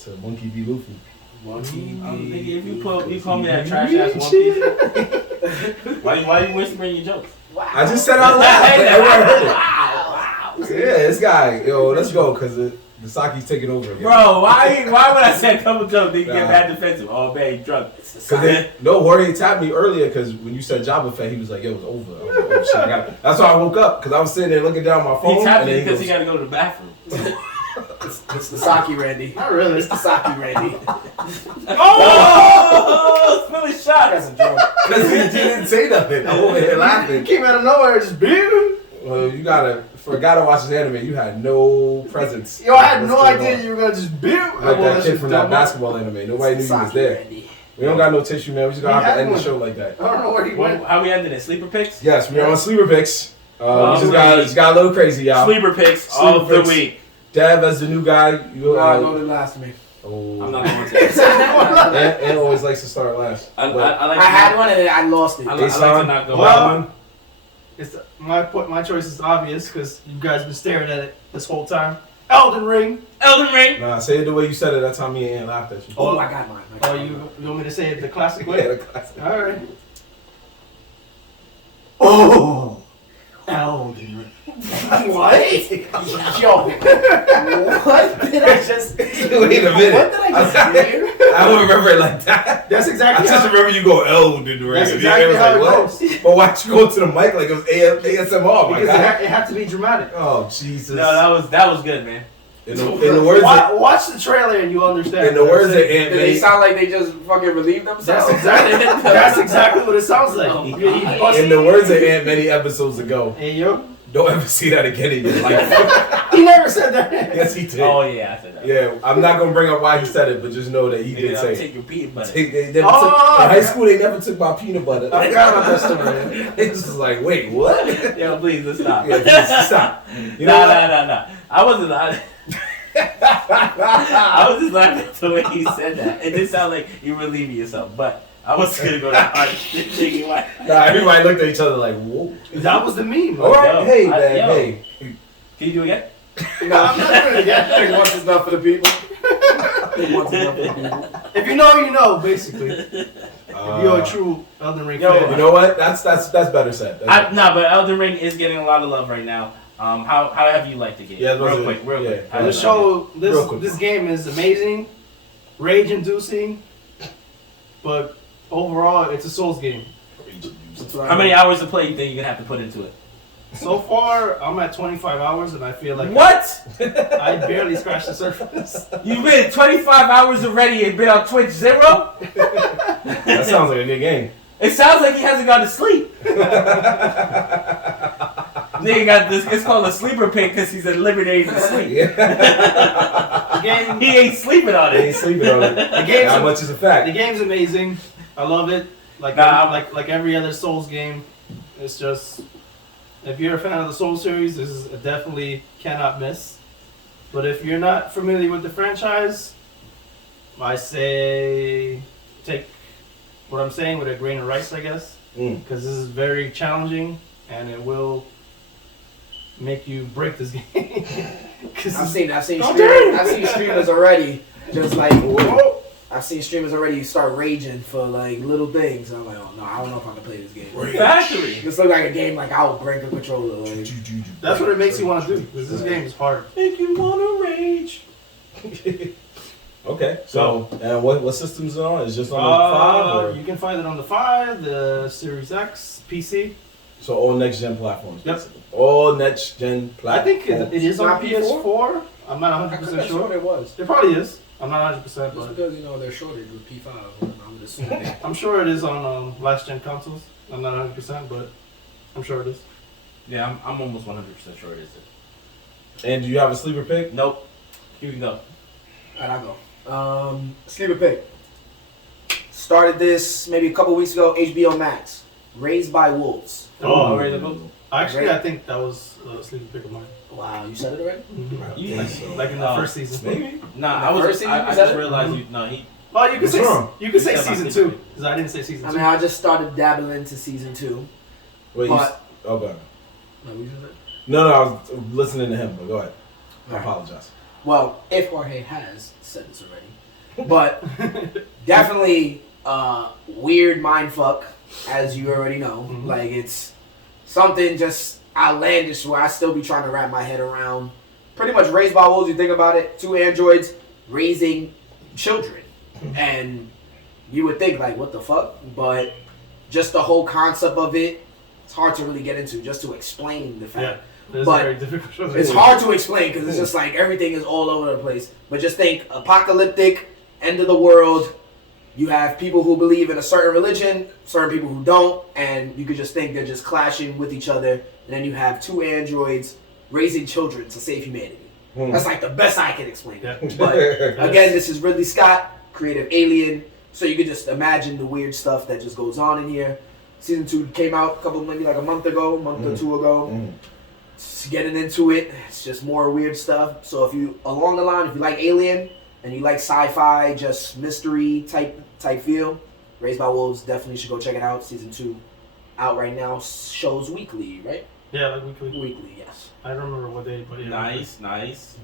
To Monkey B. Luffy. If you call me that trash ass monkey, why you whispering your jokes? Wow. I just said out loud. Everyone heard it. Wow. Yeah, this guy. Let's go because the Saki's taking over again. Bro, why would I say a couple jokes? Then you get mad defensive. Oh man, he drunk. Jorge tapped me earlier because when you said Jabba Fett, he was like, "Yo, it's over." I was like, "Oh shit!" That's why I woke up because I was sitting there looking down my phone. He tapped me because he got to go to the bathroom. It's the Saki Randy. Not really. It's the Saki Randy. Oh! Smelly shots. Because he didn't say nothing. I'm over here laughing. He came out of nowhere, just boom. Well, you gotta for a guy that watches anime, you had no presence. Yo, I had What's no going idea on. you were gonna just build. Like that kid from that basketball anime. Nobody knew he was there. We don't got no tissue, man. We just gotta have to end the show like that. I don't know where he went. How we ended it? Sleeper picks? Yes, we are on sleeper picks. We just got a little crazy, y'all. Sleeper picks of the week. Dev as the new guy. You go to last me. Oh. I'm not going to. and always likes to start last. I had one and I lost it. I like to not go well, it's my choice is obvious because you guys been staring at it this whole time. Elden Ring. Nah, say it the way you said it. That's how me and Ann laughed at you. Oh, I got mine. Oh, you want me to say it the classic way? Yeah, the classic. All right. Oh, Elden Ring. What? Yo. What did I just... Wait a minute. What did I just hear? I don't remember it like that. That's exactly I just remember you go Elden Ring. That's exactly how it goes. But why'd you go to the mic like it was ASMR? My Because God. it had to be dramatic. Oh, Jesus. No, that was good, man. In the words Watch the trailer and you understand. in the words of Aunt Did they May, sound like they just fucking relieved themselves? That's exactly what it sounds like. in the words of Aunt many episodes ago, Hey yo, don't ever see that again in your life. he never said that. Yes, he did. Oh, yeah, I said that. Yeah, I'm not gonna bring up why he said it, but just know that he did say it. Take your peanut butter. They never took, in high school, they never took my peanut butter. I forgot about that story. It's just like, wait, what? Yo, please, let's stop. Yeah, please stop. You know what? Nah. I wasn't. I was just laughing at the way he said that. It did sound like you were relieving yourself, but I was gonna go to hard thinking why. Nah, everybody looked at each other like, whoa. That was the meme. All right, Yo, hey, man, yo. hey. Can you do it again? No, I'm not doing it again. Once is enough for the people. Once is enough for the people. If you know, you know. Basically, if you're a true Elden Ring fan. You know what? That's better said. But Elden Ring is getting a lot of love right now. How have you liked the game? Yeah, real quick. Yeah. The show, this game is amazing, rage-inducing, but overall, it's a Souls game. How many hours of play you think you're gonna have to put into it? So far, I'm at 25 hours, and I feel like What? I barely scratched the surface. You've been 25 hours already and been on Twitch 0? That sounds like a good game. It sounds like he hasn't gone to sleep. Nigga got this. It's called a sleeper pick because he's eliminated to sleep. The game, He ain't sleeping on They ain't it. sleeping on it. game's How much is a fact? the game's amazing. I love it. Like every other Souls game, it's just if you're a fan of the Souls series, this is a definitely cannot miss. But if you're not familiar with the franchise, I say take what I'm saying with a grain of rice, I guess, because this is very challenging and it will make you break this game. I've seen streamers already just like I've seen streamers already start raging for like little things. I'm like, oh no, I don't know if I can play this game. Factory. This looks like a game like I'll break a controller. Like. That's what it makes you want to do. Because this game is hard. Make you wanna rage. Okay, so what systems is it on? Is it just on the 5? Or? You can find it on the 5, the Series X, PC. So all next gen platforms. Yep. Basically. All next gen I platforms. think it is on Not PS4. I'm not I could 100% have sworn sure. it was. It probably is. I'm not 100%, Just but because there's shortage with P5, I'm assuming. I'm sure it is on last gen consoles. I'm not 100%, but I'm sure it is. Yeah, I'm almost 100% sure it is. And do you have a sleeper pick? Nope. You can go. Alright, I'll go. Sleeper pick. Started this maybe a couple weeks ago. HBO Max. Raised by Wolves. Ready to go? Actually, I think that was a sleeper pick of mine. Wow, you said it already? Like in the first season. Maybe. Nah, The first season I you just said it? realized you. No, he. Oh, you can What's say wrong? you can say You said my season sleeper 2 pick. because I didn't say season 2. I mean, I just started dabbling into season 2. Wait, But- oh, go ahead. No, we just- No, I was listening to him, but go ahead. I Alright. apologize. Well, if Jorge has said this already. But definitely weird mindfuck, as you already know. Mhm. Like, it's something just outlandish where I still be trying to wrap my head around. Pretty much Raised by Wolves, you think about it, 2 androids raising children. And you would think, like, what the fuck? But just the whole concept of it, it's hard to really get into, just to explain the fact. Yeah, it's But very difficult. It's hard to explain because it's just like everything is all over the place. But just think apocalyptic, end of the world. You have people who believe in a certain religion, certain people who don't, and you could just think they're just clashing with each other. And then you have 2 androids raising children to save humanity. That's like the best I can explain it. Yeah. But again, this is Ridley Scott, creative alien, so you could just imagine the weird stuff that just goes on in here. Season 2 came out maybe like a month or 2 ago. Just getting into it, it's just more weird stuff. So if you along the line, if you like Alien and you like sci-fi, just mystery type feel, Raised by Wolves, definitely should go check it out. Season 2 out right now. Shows weekly, right? Yeah, like weekly. Weekly, yes. I don't remember what day, but yeah. Nice.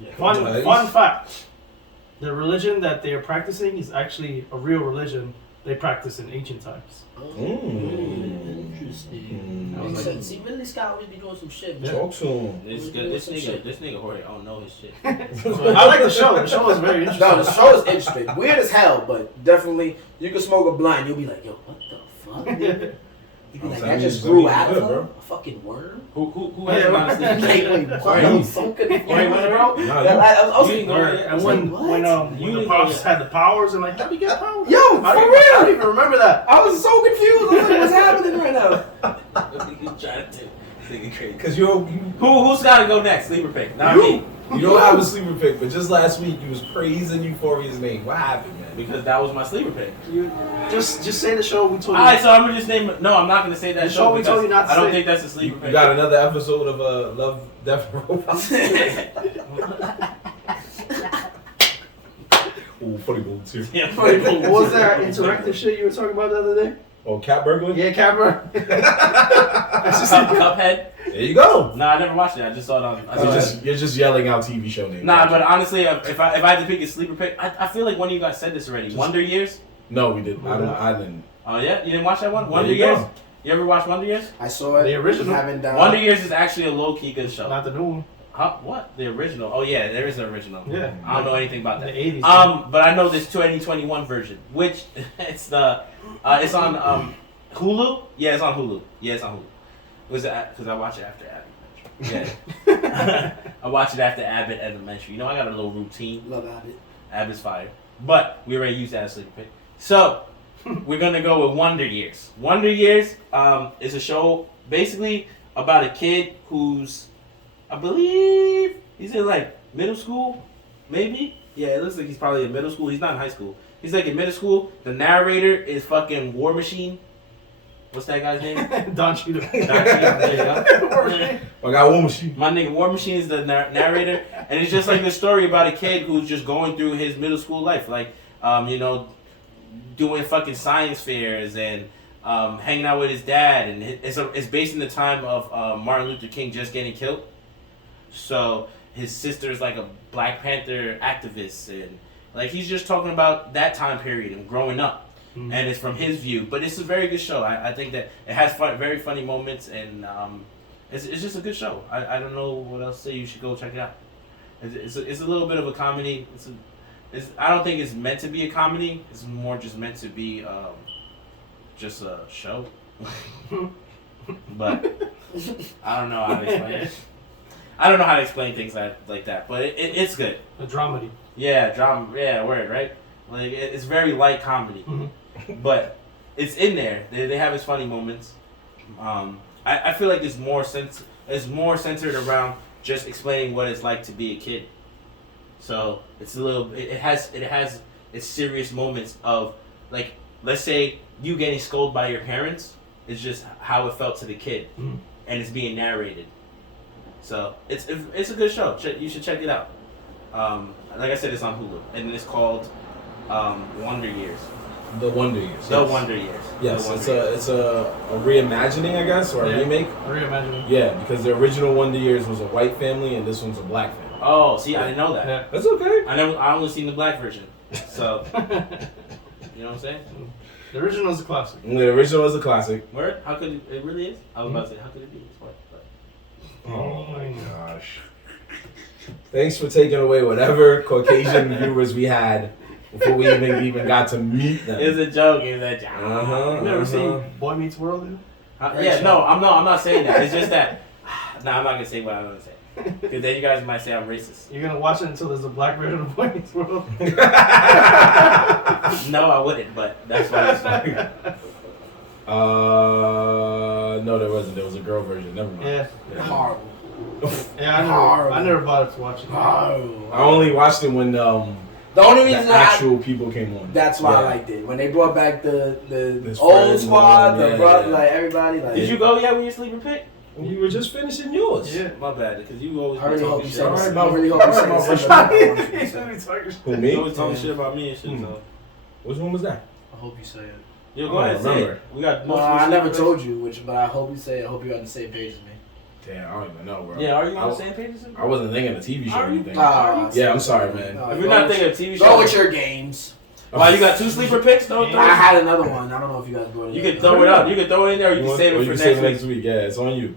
Yeah. Fun fact: the religion that they are practicing is actually a real religion they practice in ancient times. Interesting. Makes sense. See, Ridley Scott always be doing some shit. Yeah. Talk to him. This nigga Jorge, I don't know his shit. I like the show. The show is very interesting. No, the show is interesting. Weird as hell, but definitely you can smoke a blunt. You'll be like, yo, what the fuck? Dude? You'd be like, that just grew out of a fucking worm. Who has not seen I'm so confused, bro. And when the prophets had the powers, and like, how do you get powers? Yo, for real. I don't even remember that. I was so confused. I was like, what's happening right now? Because Who's got to go next? Sleeper pick. Not me. you don't have a sleeper pick, but just last week you was praising Euphoria's name. What happened, man? Because that was my sleeper pick. You just say the show we told you. Alright, so I'm gonna just name. No, I'm not gonna say that The show show we told you not to I don't say. think that's a sleeper You pick. got another episode of Love, Death, and Robots. Ooh, funny boom too. Yeah, What was that interactive shit you were talking about the other day? Oh, cat burglar? Yeah, camera. Cuphead. There you go. No, I never watched it. I just saw it on. You're just yelling out TV show names. Nah, but honestly, if I had to pick a sleeper pick, I feel like one of you guys said this already. Wonder Years. No, we didn't. I didn't. Oh yeah, you didn't watch that one? There Wonder you Years. go. You ever watch Wonder Years? I saw it. The original. Haven't done. Wonder Years is actually a low key good show. Not the new one. Huh? What? The original? Oh yeah, there is an original. Yeah. I don't know anything about The that. 80s. But I know this 2021 version, which it's on Hulu. Yeah, it's on Hulu. Was it because I watch it after Abbott? Yeah. I watch it after Abbott Elementary. You know, I got a little routine. Love Abbott. Abbott's fire. But we already used that as a sleeper pick. So we're gonna go with Wonder Years. Wonder Years is a show basically about a kid who's, I believe, he's in like middle school, maybe. Yeah, it looks like he's probably in middle school. He's not in high school. He's like in middle school. The narrator is fucking War Machine. What's that guy's name? Don Cheadle. Don Cheadle, there you go. I got War Machine. My nigga War Machine is the narrator, and it's just like the story about a kid who's just going through his middle school life, like doing fucking science fairs and hanging out with his dad, and it's based in the time of Martin Luther King just getting killed. So his sister's like a Black Panther activist, and like he's just talking about that time period and growing up. Mm-hmm. And it's from his view, but it's a very good show. I think that it has very funny moments, and it's just a good show. I don't know what else to say. You should go check it out. It's a little bit of a comedy. I don't think it's meant to be a comedy. It's more just meant to be just a show. But I don't know how to explain it. I don't know how to explain things like that, but it's good. A dramedy. Yeah, drama. Yeah, word, right? Like it's very light comedy. Mm-hmm. But it's in there. They have its funny moments. I feel like it's more centered around just explaining what it's like to be a kid. So it's a little. It has its serious moments of, like, let's say you getting scolded by your parents. It's just how it felt to the kid, and it's being narrated. So it's a good show. You should check it out. Like I said, it's on Hulu, and it's called Wonder Years. The Wonder Years. The Wonder Years. Yes, it's a reimagining, I guess, or a remake. A reimagining. Yeah, because the original Wonder Years was a white family, and this one's a black family. Oh, see, I didn't know that. Yeah. That's okay. I only seen the black version, so you know what I'm saying. The original is a classic. The original is a classic. Word? How could it really is? I was about to say, how could it be? It's white, but... Oh my gosh. Thanks for taking away whatever Caucasian viewers we had before we even got to meet them. It's a joke. It's a joke. Uh-huh. You never seen Boy Meets World? Yeah, no, I'm not saying that. It's just that. No, I'm not gonna say what I'm gonna say. Because then you guys might say I'm racist. You're gonna watch it until there's a black version of Boy Meets World? No, I wouldn't, but that's why it's funny. No, there wasn't. There was a girl version. Never mind. Yeah. Horrible. Yeah, I never bothered to watch it. I only watched it when The only reason the actual people came on. that's why I liked it. When they brought back the His old friends squad, and all, the brother, yeah. like everybody. Like, Did you go yet with your sleeper pick? You were just finishing yours. Yeah. My bad, because you always I really talking hope you shit. said Alright, this. I bro. really hope you said Alright, this. bro. I Who, You me? always talking shit about me and shit, so. Which one was that? hope you say it. Yo, I go ahead, don't say remember. it. We got No, multiple I never sleeper told you which, but I hope you say. I hope you're on the same page as me. Damn, I don't even know, bro. picks. Yeah, are you on the same page as him? I wasn't thinking of TV show or Are you? anything. Yeah, I'm sorry, man. If you're not thinking of TV Go shows. with your games. Why, you got 2 sleeper picks? Don't throw I it. had another one. I don't know if you guys brought it. You up. can throw it up. You can throw it in there, or you can want- save or it you for can save next week. Yeah, it's on you.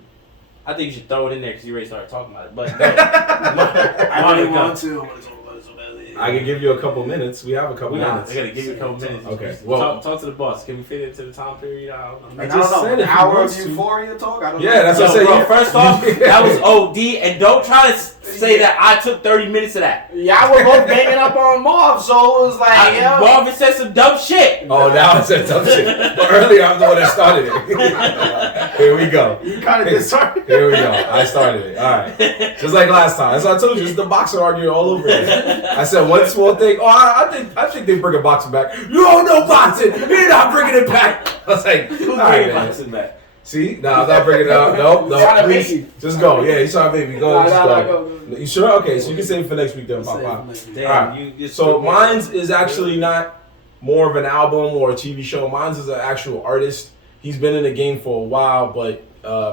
I think you should throw it in there because you already started talking about it. But I really want to. I want to talk about it so badly. I can give you a couple minutes. We have a couple we got. minutes. I gotta give you a couple minutes. Okay, well- talk to the boss. Can we fit it into the time period? I don't know. I just don't know. said An if he hour of wants to. Euphoria talk. I don't Yeah, know. that's Yo, what I said. bro, Yeah. first off, that was OD, and don't try to say that I took 30 minutes of that. Y'all were both banging up on Marv, so it was like, yo. Marvin said some dumb shit. Oh, now I said some shit. But earlier, I'm the one that started it. Here we go. You kind of did start. Here we go. I started it. All right. Just like last time. As I told you, it's the boxer argument all over again. I said one small thing. Oh, I think they bring a boxing back. You don't know boxing. You're not bringing it back. I was like, Who's all right, bringing man. boxing back? See? No, I'm not bringing it up. Nope. He's trying to Please. make you. Just go. Yeah, he's trying to make me go. Just go. Go. You sure? Okay, so you can save it for next week then, Papa. Damn, Alright. you just So mine's is actually not more of an album or a TV show. Mine's is an actual artist. He's been in the game for a while, but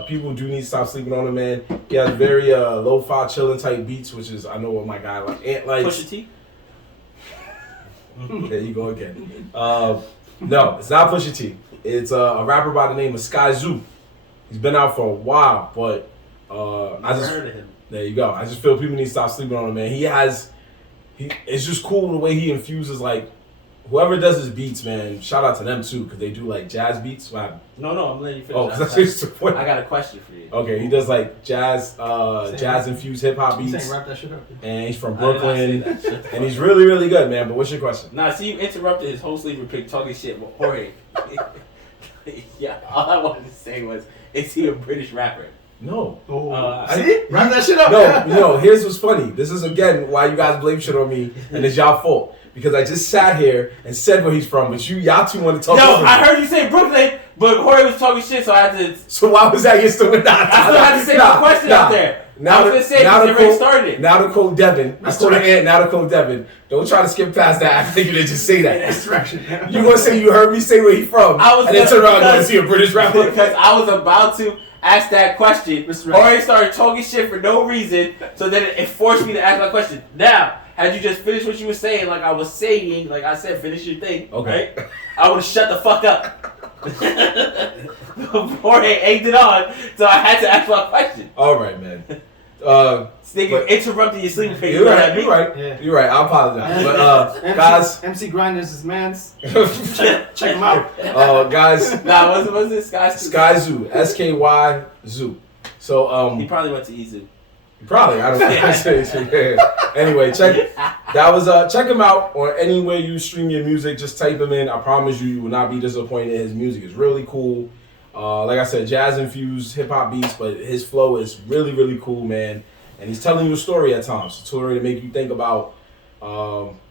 people do need to stop sleeping on him, man. He has very lo-fi, chilling type beats, which is I know what my guy like Ant likes. Pusha T. There you go again. No, it's not Pusha T. It's a rapper by the name of Sky Zoo. He's been out for a while, but I just heard of him. there you go. I just feel people need to stop sleeping on him, man. It's just cool the way he infuses like whoever does his beats, man. Shout out to them too, because they do like jazz beats. Wow. No, I'm letting you finish. Oh, because that's just point. I got a question for you. Okay, he does like jazz infused hip hop You saying beats, wrap that shit up. and he's from I did not say Brooklyn, that shit. and he's really, really good, man. But what's your question? Nah, see, you interrupted his whole sleeper pick talking shit, but Jorge. Yeah, all I wanted to say was, is he a British rapper? No. Oh, See? wrap that shit up. No, here's what's funny. This is again why you guys blame shit on me, and it's y'all fault. Because I just sat here and said where he's from, but y'all two want to talk No, over I me. heard you say Brooklyn, but Jorge was talking shit, so I had to. So why was that your story? I still had to say my question out there. I was gonna say because you already started it. Now to quote Devin. I quoted Ant, now to quote Devin. Don't try to skip past that. I think you didn't just say that. You gonna say you heard me say where he from, and then turn around and go, is he a British rapper? Because I was about to ask that question. Jorge started talking shit for no reason, so then it forced me to ask my question. Now, had you just finished what you were saying, like I was saying, like I said, finish your thing, Okay. right? I would have shut the fuck up. Jorge egged it on, so I had to ask my question. All right, man. This nigga But- interrupted your sleeping pick. You're right. Yeah. You're right. I apologize. But guys, MC Grinders is man's. Check him out. guys, Nah, what's this guy's? Sky Zoo, SKY Zoo. So He probably went to Izu. probably I don't know. Anyway, check him out on anywhere you stream your music. Just type him in. I promise you will not be disappointed. His music is really cool. Like I said, jazz infused hip hop beats, but his flow is really, really cool, man. And he's telling you a story at times. It's a story to make you think about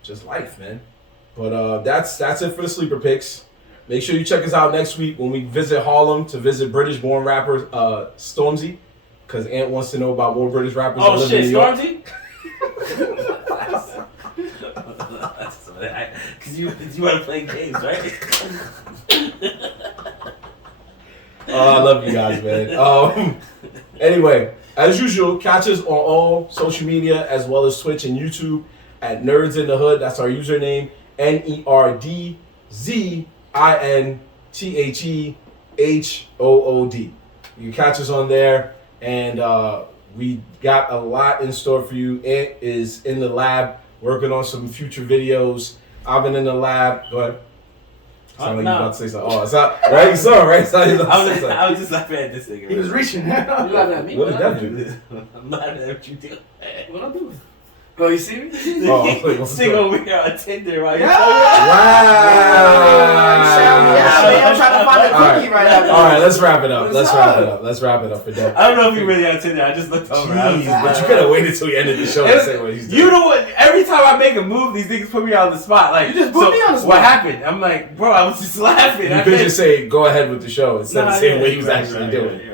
just life, man. But that's it for the sleeper picks. Make sure you check us out next week when we visit Harlem to visit British-born rapper Stormzy, because Ant wants to know about more British rappers. Oh that live shit, in New York. Stormzy? Because you want to play games, right? I love you guys, man. Anyway, as usual, catch us on all social media as well as Twitch and YouTube at Nerdz in the Hood. That's our username. NERDZINTHEHOOD. You can catch us on there, and we got a lot in store for you. Ant is in the lab working on some future videos. I've been in the lab. Go ahead. Sound like you about to say something. Oh, it's not right. You saw, right? I was just laughing at this nigga. He was reaching. You laughing at me? What did that do? I'm laughing at what you do. What I do? Oh, you see me? Oh, wait, what's Sing up? over here on Tinder while you're Wow! Yeah, man, I'm trying to find a All right. cookie right All right, let's wrap it up. Let's wrap it up for Dev. I don't know if he really had Tinder. I just looked over. Jeez, but you could have waited till he ended the show to say what he's doing. You know what? Every time I make a move, these niggas put me on the spot. Like, You just put me on the spot. What happened? I'm like, bro, I was just laughing. You could just say, "Go ahead with the show," instead of saying what he was actually doing. Right.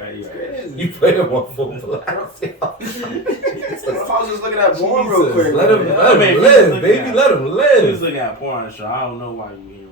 You put him on full blast. I was just looking at porn real quick. Let him Man, live, baby. Let him He was live. looking at porn on the show. I don't know why you here.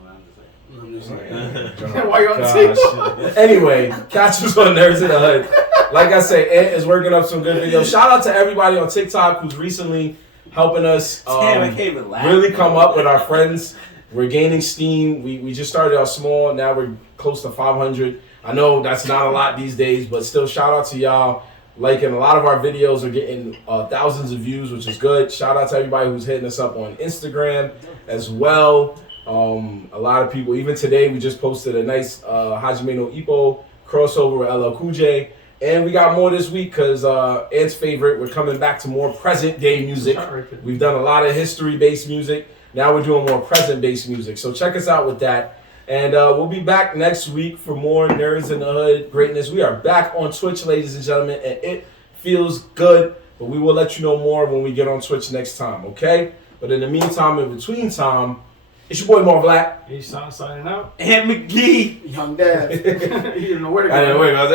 I'm just saying. I'm just saying. Why you on the Gosh. Anyway, catch us on Nerds in the Hood. Like I say, Ant is working up some good videos. Shout out to everybody on TikTok who's recently helping us Damn, I can't even laugh. really come up with our friends. We're gaining steam. We just started out small. Now we're close to 500. I know that's not a lot these days, but still shout out to y'all. Liking a lot of our videos are getting thousands of views, which is good. Shout out to everybody who's hitting us up on Instagram as well. A lot of people, even today, we just posted a nice Hajime no Ippo crossover with LL Cool J. And we got more this week because Ant's favorite, we're coming back to more present day music. We've done a lot of history-based music. Now we're doing more present-based music. So check us out with that. And we'll be back next week for more Nerds in the Hood greatness. We are back on Twitch, ladies and gentlemen, and it feels good. But we will let you know more when we get on Twitch next time, okay? But in the meantime, in between time, it's your boy Marv Black. H-Sound signing out. And McGee. Young Dad. You didn't know where to go. I didn't wait. I was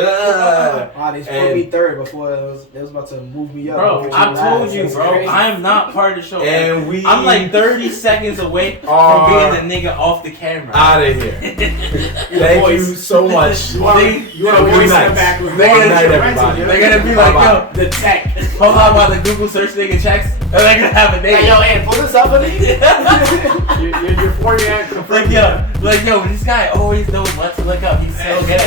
like, They put me third before they was about to move me up. Bro, I told you, bro. I am not part of the show. And I'm like 30 seconds away from being the nigga off the camera. Out of here. Thank you so much. You want to voice in the background. Good night, everybody. They're gonna be like, yo, The tech. hold on while the Google search nigga checks, and they're gonna have a name. Hey, yo, Ant, pull this up for me. You're 40 like yo, this guy always knows what to look up. He's so good